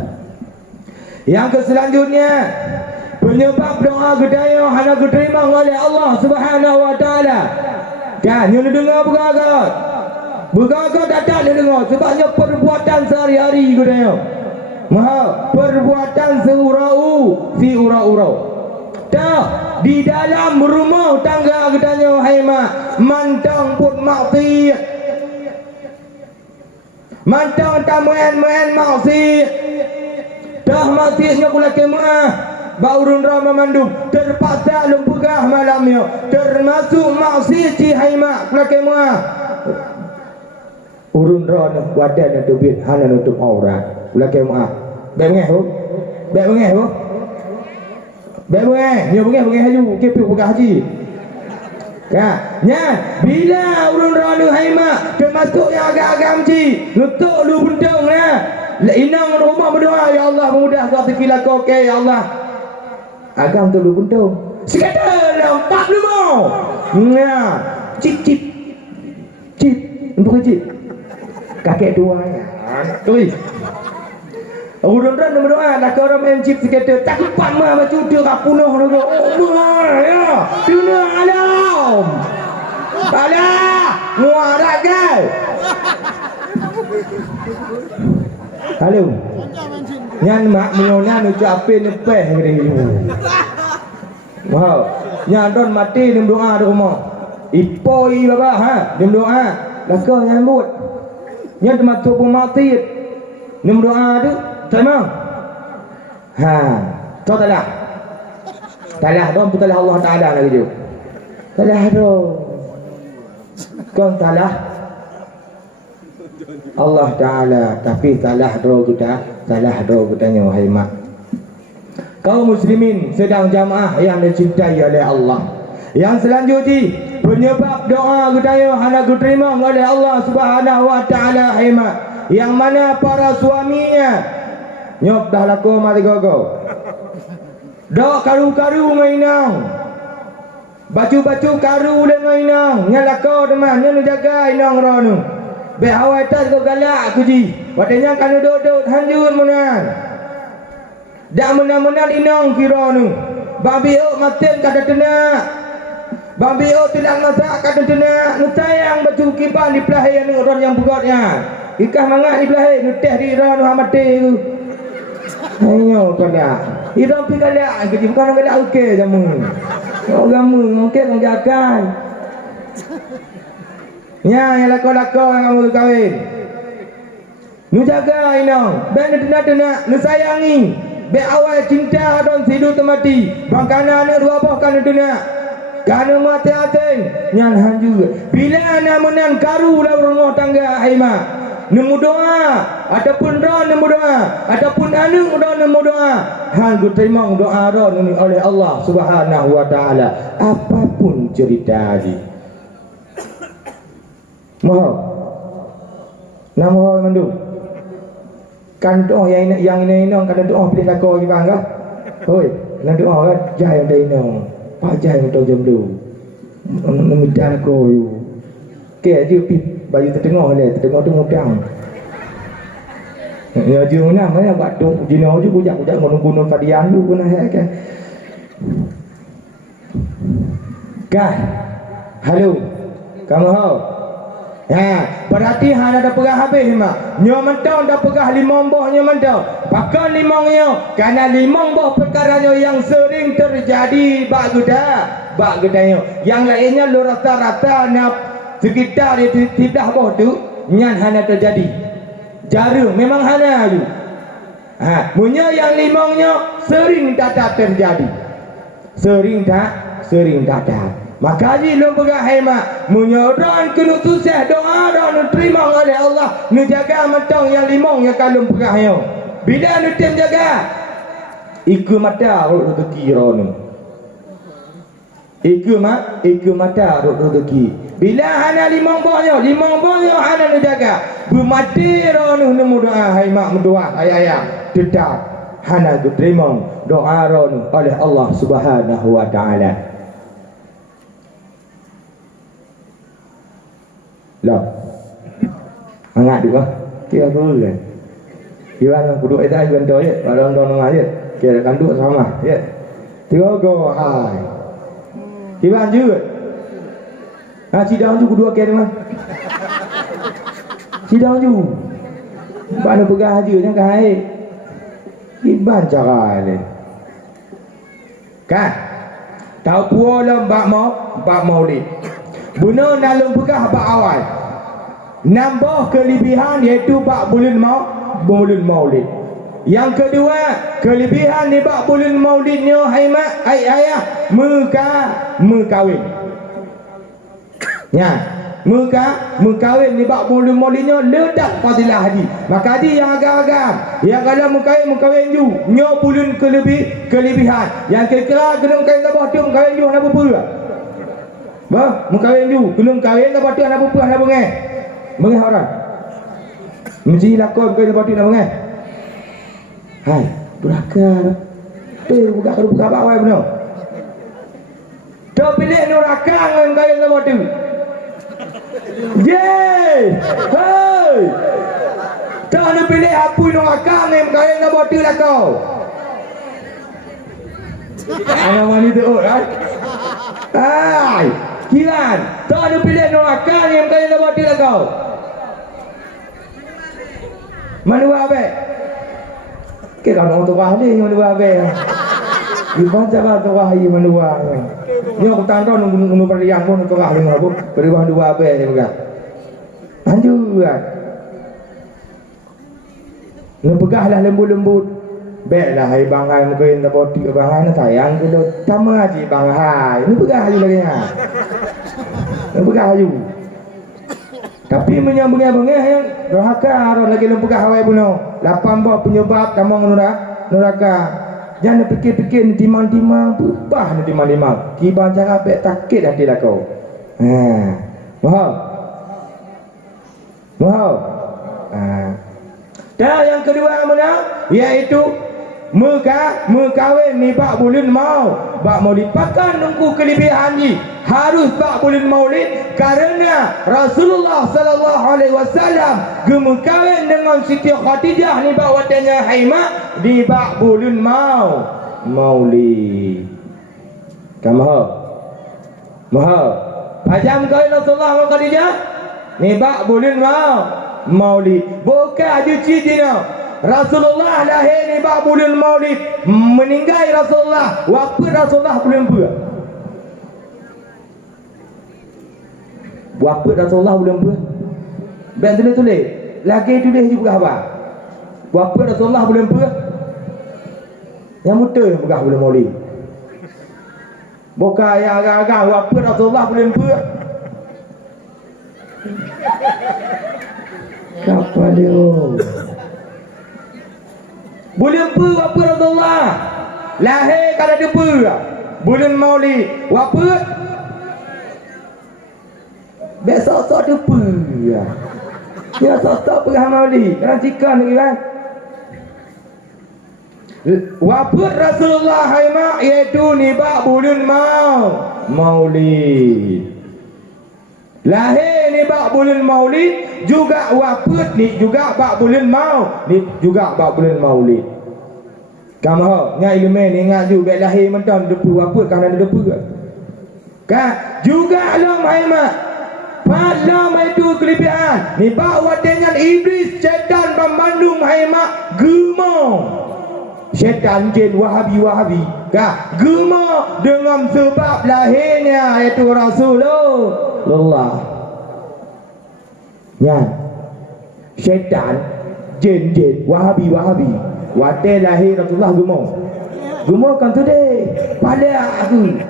Yang selanjutnya penyebab doa gedaya hana diterima oleh Allah Subhanahu wa taala. Kan you dengar bergagat. Bergagat datang dia dengar sebabnya perbuatan sehari-hari gedaya. Maha perbuatan seurau fi urau-urau. Dah di dalam rumah tangga gedanya hai mak mantang pun maksiat. Mantang tamuan maksiat. Dah maksiatnya pula kemah. Baurun rama mandum terpaksa lempegah malamnya. Termasuk maksiat ci hai mak pula kemah. Urun rana wadah tubit hana nutup aurat. Pula kemah. Baik mengeh tu. Baik mengeh tu. Baik mengeh. Nyo mengeh haju kepi pegah haji. Ya, nya bila urun rana hai mak termasuk yang agak-agak mci. Nutuk lu bundung lah. Inang rumah berdoa ya Allah mudah rezeki lah kau ke ya Allah. Agam tu lu buntung. Sekadar lampak lu mau. Nah, cip. Untuk cip. Kakek dua ya. Tui. Urun-urun berdoa nak orang main cip sekadar tak kuat mah macam dia kapunuh tu. Oh, ya. Dunia alam. Alah, muarak kau. Halo. Nyan mak menyonya ucapin nepeh gede. Wow. Nyan don mati nim doa di rumah. Ipoi bapa ha, nim doa. Laka nyambut. Nyan termasuk pemati. Nim doa tu, terima. Ha, kau talah. Talah don putalah Allah Taala lagi tu. Talah do. Kau talah Allah Ta'ala tapi salah doa kita wahai mak. Kaum muslimin sedang jamaah yang dicintai oleh Allah. Yang selanjutnya penyebab doa kita hana diterima oleh Allah Subhanahu wa taala hai mak. Yang mana para suaminya nyok dah laku mati gogo. Dok karu-karu mainang. Baju-baju karu dengan inang. Nyalako teman, nyu jaga inang rono. Be awak tas kau galak aku ji. Wadanya kan duduk hanjur menan. Dak menan-menan inang kira nu. Babi ok maten kada tenak. Babi ok tidak masak kada tenak. Nusayang baju kiban di pelahi anu ron yang bugotnya. Ikah mangat di pelahi nuteh di ron hamate tu. Ayo kada. Irang pi galak aku ji bukan galak okey jamu. Agama okey kau jakan. Ya, yang lako-lako yang kamu kahwin. Nu jaga inang, ben tenak-tenak, nu sayangi. Be awal cinta don sidu temati. Bangkana ne dua boh kan tenak. Kana mati aten, nyan hanju. Bila ana menan karu dalam rumah tangga aima. Nemu doa ataupun doa nemu doa ataupun anu doa nemu doa. Hang ku terima doa ron oleh Allah Subhanahu wa taala. Apapun cerita dia. Mohon. Nama mandu. Kan doa yang ini kan doa pilih lako lagi bang kah? Hoi, nak doa kan jai yang dah Pak jai untuk jam tu. Meminta lako you. Ke dia pi bayu tertengah tu ngudang. Ya dia mana buat tu jino je bujak gunung padian tu pun ada kan. Kan? Halo. Kamu hau? Ya, berarti hana dah pegah habis mak. Nyo mentang dah pegah limong boh nyo mentang. Pakai limong nyo karena limong boh perkaranya yang sering terjadi bak gedanyo. Yang lainnya lu rata-rata nak sekitar di tidak boh tu nyan hana terjadi. Jarum memang hana tu. Ha, punya yang limong nyo sering tak terjadi. Sering tak. Maka ji lu pegah hemat menyoran kena susah doa dan terima oleh Allah nu jaga matang yang limong yang kalau pegah yo bila nu tem jaga iku mata ruk rezeki rono iku mata ruk rezeki bila hana limong bohnya hana nu jaga bu mati rono nemu doa hemat mendoa ayah tetap hana diterima doa ronu oleh Allah Subhanahu wa taala. Lah. Hangat juga. Kira dulu kan. Kira nak duduk itu aja bentuk ya, orang orang aja. Kira kan duduk sama ya. Tiga go hai. Kira juga. Cidang juga dua kira mah. Cidang juga. Mana pegang haji yang kahai. Iban cara ni. Kan? Tahu puala bak maulid. Guna nalung pegah bak awal. Nambah kelebihan iaitu bak bulan maulid. Yang kedua, kelebihan di bak bulan maulidnya haimat ayah mekawin. Ya, mekawin di bak bulan maulidnya ledak fadilah haji. Maka haji yang agak-agak, yang kalau mekawin ju, nyo bulan kelebihan. Yang kira-kira kena kain tabah tu mekawin ju nak apa? Bah, mekawin ju, kena kawin tabah tu nak apa? Nak bengeh. Bengeh orang. Mesti lakon kau tabah tu nak bengeh. Hai, durhaka. Tu buka bawah benar. Tu pilih neraka dengan kau yang tabah tu. Yeay! Hei! Tak nak pilih apa yang neraka dengan kau yang tabah tu lah kau. Anak wanita kan? Hai! Kiran, tak ada pilih neraka yang kau yang tabah tu lah kau. Mana buat apa? Kira orang tu ahli yang mana buat apa? Dibaca lah tu ahli mana buat. Ni aku tanda nunggu periang pun tu ahli mana pun. Periang dua apa ni bukan? Lanjut kan? Lu pegahlah lembut-lembut. Baiklah hai bangai muka yang tak poti bangai nak sayang tu sama aja bangai. Lu pegah aja lagi ha. Lu pegah aja. Tapi menyambung-nyambungnya yang neraka orang lagi lempegah hawai bunuh. 8 buah penyebab tamang neraka. Jangan fikir-fikir timang-timang berubah ni timang-timang. Kibar cara baik takut hati lah kau. Faham? Faham? Dan yang kedua mana? Iaitu mekawin ni bak bulan bak maulid. Pakan nunggu kelebihan ni harus bak bulan maulid kerana Rasulullah sallallahu alaihi wasallam gemekawin dengan Siti Khadijah ni bak watanya Haimah di bak bulan maulid. Kamu mahal. Pajam kawin Rasulullah dengan Khadijah ni bak bulan maulid. Bukan aja cerita Rasulullah lahir ni bak bulan maulid, meninggal Rasulullah waktu Rasulullah bulan apa? Waktu Rasulullah bulan apa? Ben tulis lagi tulis juga apa? Waktu Rasulullah bulan apa? Yang betul yang pegah bulan maulid. Bukan yang agak-agak waktu Rasulullah bulan apa? Kapal dia. Bulan apa waktu Rasulullah lahir kada depa bulan maulid waktu besok depa ya sok pergi maulid kan cikan lagi kan waktu Rasulullah Haimah iaitu ni bak bulan maulid lahir ni bak bulan maulid juga wafat ni juga bak bulan ni juga bak bulan maulid. Kamu nya ilmu ni ingat juga lahir menton depu wafat kan ada depu kan juga alam Haimah malam itu kelebihan ni bak wadengan iblis syaitan pembandung Haimah gemar syaitan jin wahabi kan gemar dengan sebab lahirnya iaitu Rasulullah. Ya, syaitan, jin, wahabi, wate lahir Rasulullah gemar kan tu deh, pada aku.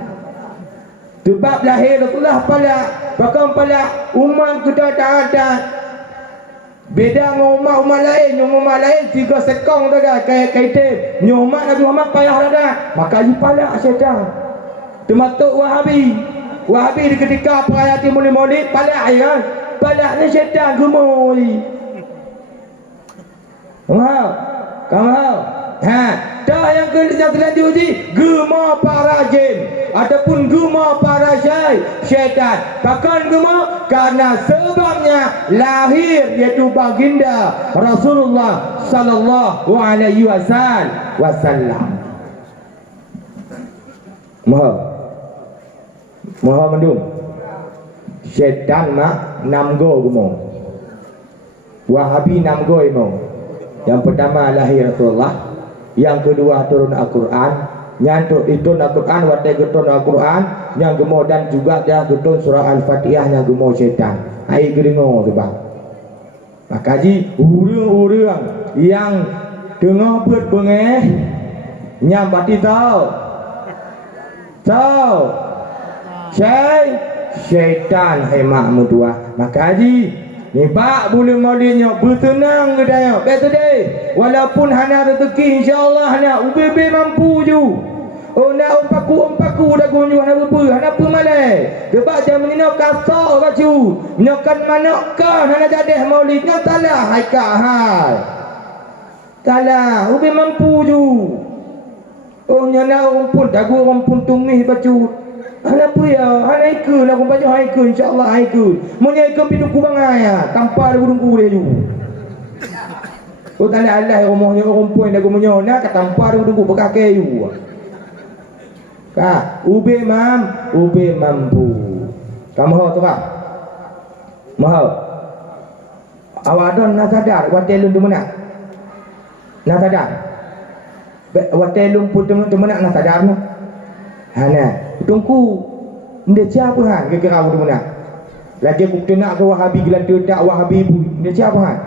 Sebab lahir Rasulullah pada, bahkan pada umat kita tak ada. Beda dengan umat lain 3 sekong tu kan, kayak kaitan. Umat Nabi Muhammad payah dah, maka dia pada syaitan. Termasuk wahabi di ketika perayaan Maulid pada kan. Balak ni syaitan gemui. Kamu Dah yang selanjutnya ni gema para jin ataupun gema para syaitan. Bahkan gema karena sebabnya lahir iaitu baginda Rasulullah sallallahu alaihi wasallam. Maha mendung. Syaitan mak 6 go gemo. Wahabi 6 go imo. Yang pertama lahir Rasulullah. Yang kedua turun Al-Quran. Yang itu Al-Quran, watai getun Al-Quran. Yang gemo dan juga dia getun surah Al-Fatihah yang gemo syaitan. Hai geringo tu bang. Maka ji urang-urang yang dengar buat bengeh nyam pati tahu. Tahu. Syaitan hai mak mudua. Maka ji ni bak boleh maulidnya bertenang ke daya. Betul deh. Walaupun hana rezeki insya-Allah hana UBB mampu ju. Oh nak umpaku dah gunju hana berapa hana apa malai. Sebab jam menina kasar baju. Menyakan manakah hana jadi maulidnya talah hai ka hai. Talah UBB mampu ju. Oh nyana rumpun dagu rumpun tumih baju. Hana apa ya? Hana ikut nak baju ikut insya-Allah ikut. Munya ikut pintu bangai ya, tanpa ada dungku dia ju. Oh tanda Allah rumahnya rumpun dagu munya nak tanpa ada dungku bekas kayu. Ka, ube mampu. Kamu tahu tu kan? Mahal. Awadon nak sadar watelun tu mana? Nak sadar. Watelun pun tu mana nak sadar nak? Hana tungku nda siapa han kira tu mana lagi aku nak ke Wahabi gelan tak Wahabi ibu nda siapa han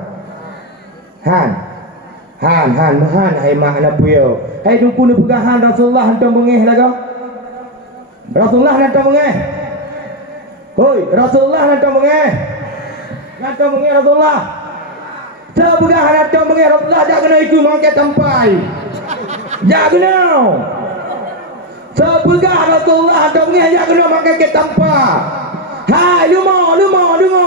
hai mak na puyo hai tungku ni pegahan Rasulullah hantam bengeh laga Rasulullah hantam bengeh hoi Rasulullah hantam bengeh Rasulullah tak pegahan hantam bengeh Rasulullah jak kena ikut mangkat sampai jak kena sepegah Rasulullah dongnya yang kena makan ke tanpa. Hai lumah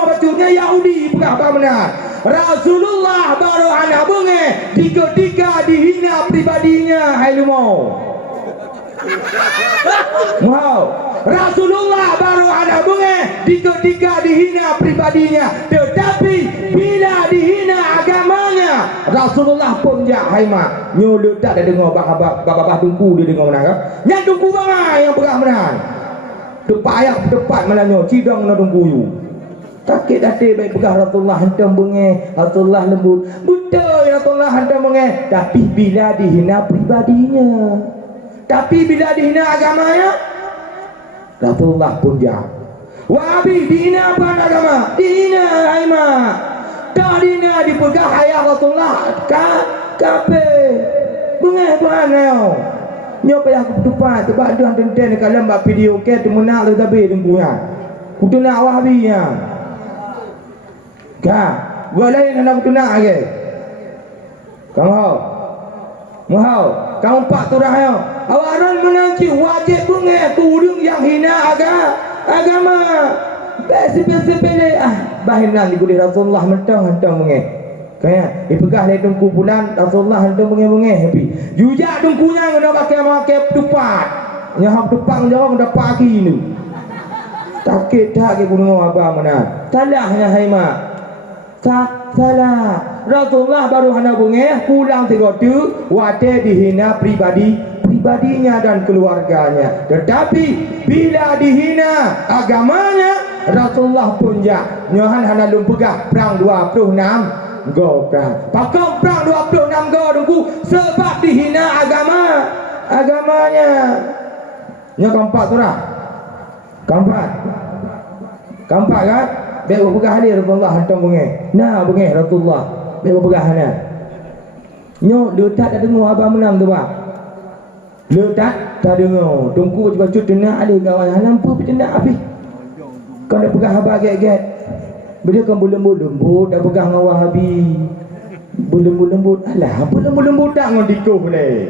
bacanya Yahudi pegah apa benar. Rasulullah baru anak bunga tiga dihina pribadinya. Hai lumah. Wow. Rasulullah baru anak bunga tiga dihina pribadinya. Tetapi bila dihina agamanya Rasulullah pun jak hai mak. Nyo letak dah dengar babah tungku dia dengar mana. Yang tungku bangai yang pegah benar. Tepat ayah tepat mana nyo cidang na tungku you. Sakit hati baik pegah Rasulullah hantam bengeh, Rasulullah lembut. Betul Rasulullah hantam bengeh, tapi bila dihina pribadinya. Tapi bila dihina agamanya Rasulullah pun jak. Wahabi dihina apa agama? Dihina hai mak. Tak dihina dipegah ayah Rasulullah. Kape bengeh tuan yo nyo payah aku tupat sebab dia tenten kalau mbak video ke tu menak tu tapi tunggunya kudu nak Wahabi ya ka gua lain nak kudu nak ke kamu kamu pak tu dah yo awaran menanti wajib bengeh turun yang hina agama biasa pilih bahinan di Rasulullah mentang bengeh kaya dipegah dari tungku bulan Rasulullah hantam bengeh-bengeh happy. Jujak tungkunya kena pakai tupat. Nyahap tupat jawab dah pagi ni. Takut tak ke gunung abang mana. Salahnya hai mak. Salah. Rasulullah baru hendak bengeh pulang tengok tu wate dihina pribadinya dan keluarganya. Tetapi bila dihina agamanya Rasulullah pun jak. Nyohan hendak lumpegah perang 26 go perang. Pakam perang 26 go tunggu sebab dihina agamanya. Nya keempat surah. Keempat kan? Baik pegah hadir Rasulullah hantam bengeh. Nah bengeh Rasulullah. Baik pegah hana. Nyo letak tak dengar abang menang tu bang. Letak tak dengar. Tunggu baca tenang ada kawan lampu tenang habis. Kau dah pegah abang get-get. Bila kan lembut dah pegang dengan Wahabi. Lembut. Alah, apa lembut tak dengan tikuh boleh.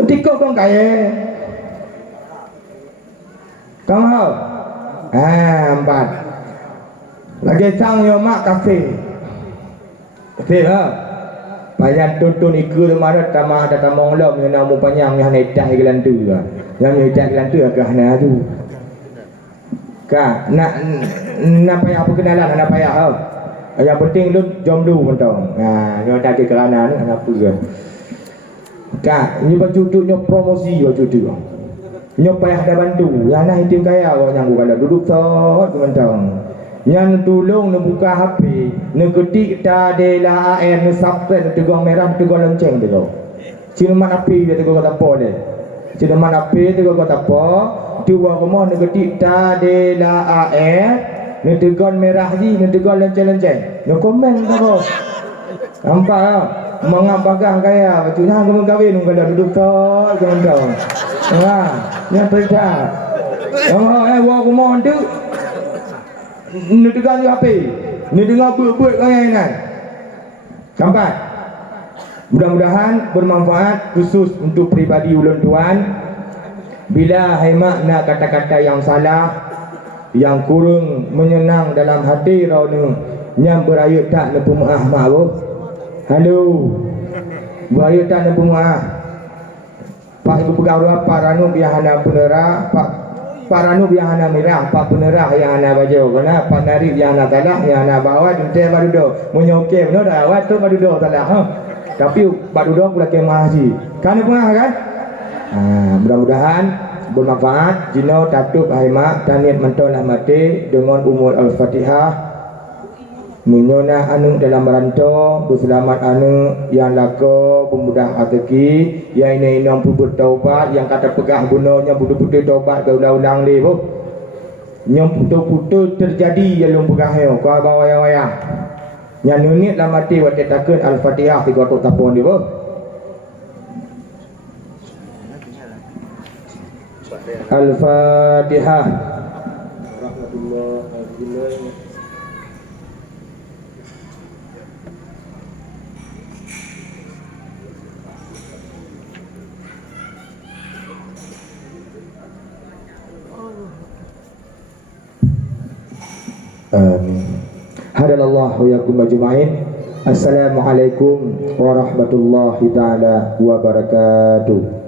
Tikuh kau kaya. Kamu tahu? 4. Lagi sang yo mak kasih. Kasih ha. Banyak tuntun ikut mana tamah ada tamang lo mengenal mu panjang yang nedah gelan tu lah. Yang nedah gelan tu agak hana tu. Ka nak payah apa kenalan nak payah tau. Yang penting lu jom lu mentong. Nah, nyo dak ke kerana ni apa ke. Ka ni baju tu nyo promosi baju tu. Nyo payah dah bantu. Yang nak hitim kaya kau yang kalau duduk sot mentong. Yang tolong nak buka HP, nak ketik tadela AR, nak subscribe tegang merah tegang lonceng tu. Cina mana api dia tegang kata apa dia. Cina mana api tegang kata apa. Dua rumah nak ketik tadela AR, nak tegang merah ni, nak tegang lonceng-lonceng. Nak komen apa? Nampak tak? Mengapakan kaya, macam mana kamu kahwin kalau duduk tak kau. Wah, yang terjadi. Wah rumah tu. Ni dengar ni apa? Ni dengar buat-buat kaya ni. Sampai. Mudah-mudahan bermanfaat khusus untuk peribadi ulun tuan. Bila haimak nak kata-kata yang salah, yang kurang menyenang dalam hati rau yang berayat tak lepu maaf mak bu. Halo. Berayat tak lepu maaf. Pak ibu pegawai paranu biahana punera, Paranu yang ana merah, pak penerah yang ana baju, kena pak narib yang ana talak, yang ana bawa dente baru do. Menyokem no dah awat tu baru do talak ha. Tapi baru do pula ke mahaji. Kan apa kan? Mudah-mudahan bermanfaat. Jino tatup haimak tanit mentol mati dengan umur Al-Fatihah. Menyona anu dalam rantau berselamat anu yang lako pemudah ataki yang ini yang pun taubat yang kata pegah gunanya betul-betul taubat ke ulang-ulang ni bu yang putus-putus terjadi yang pegah yo kau bawa wayang yang nunit lah mati waktu takun Al-Fatihah 3 tahun dia bu Al-Fatihah. Amin. Hadallahu yakum ajma'in. Assalamualaikum warahmatullahi taala wabarakatuh.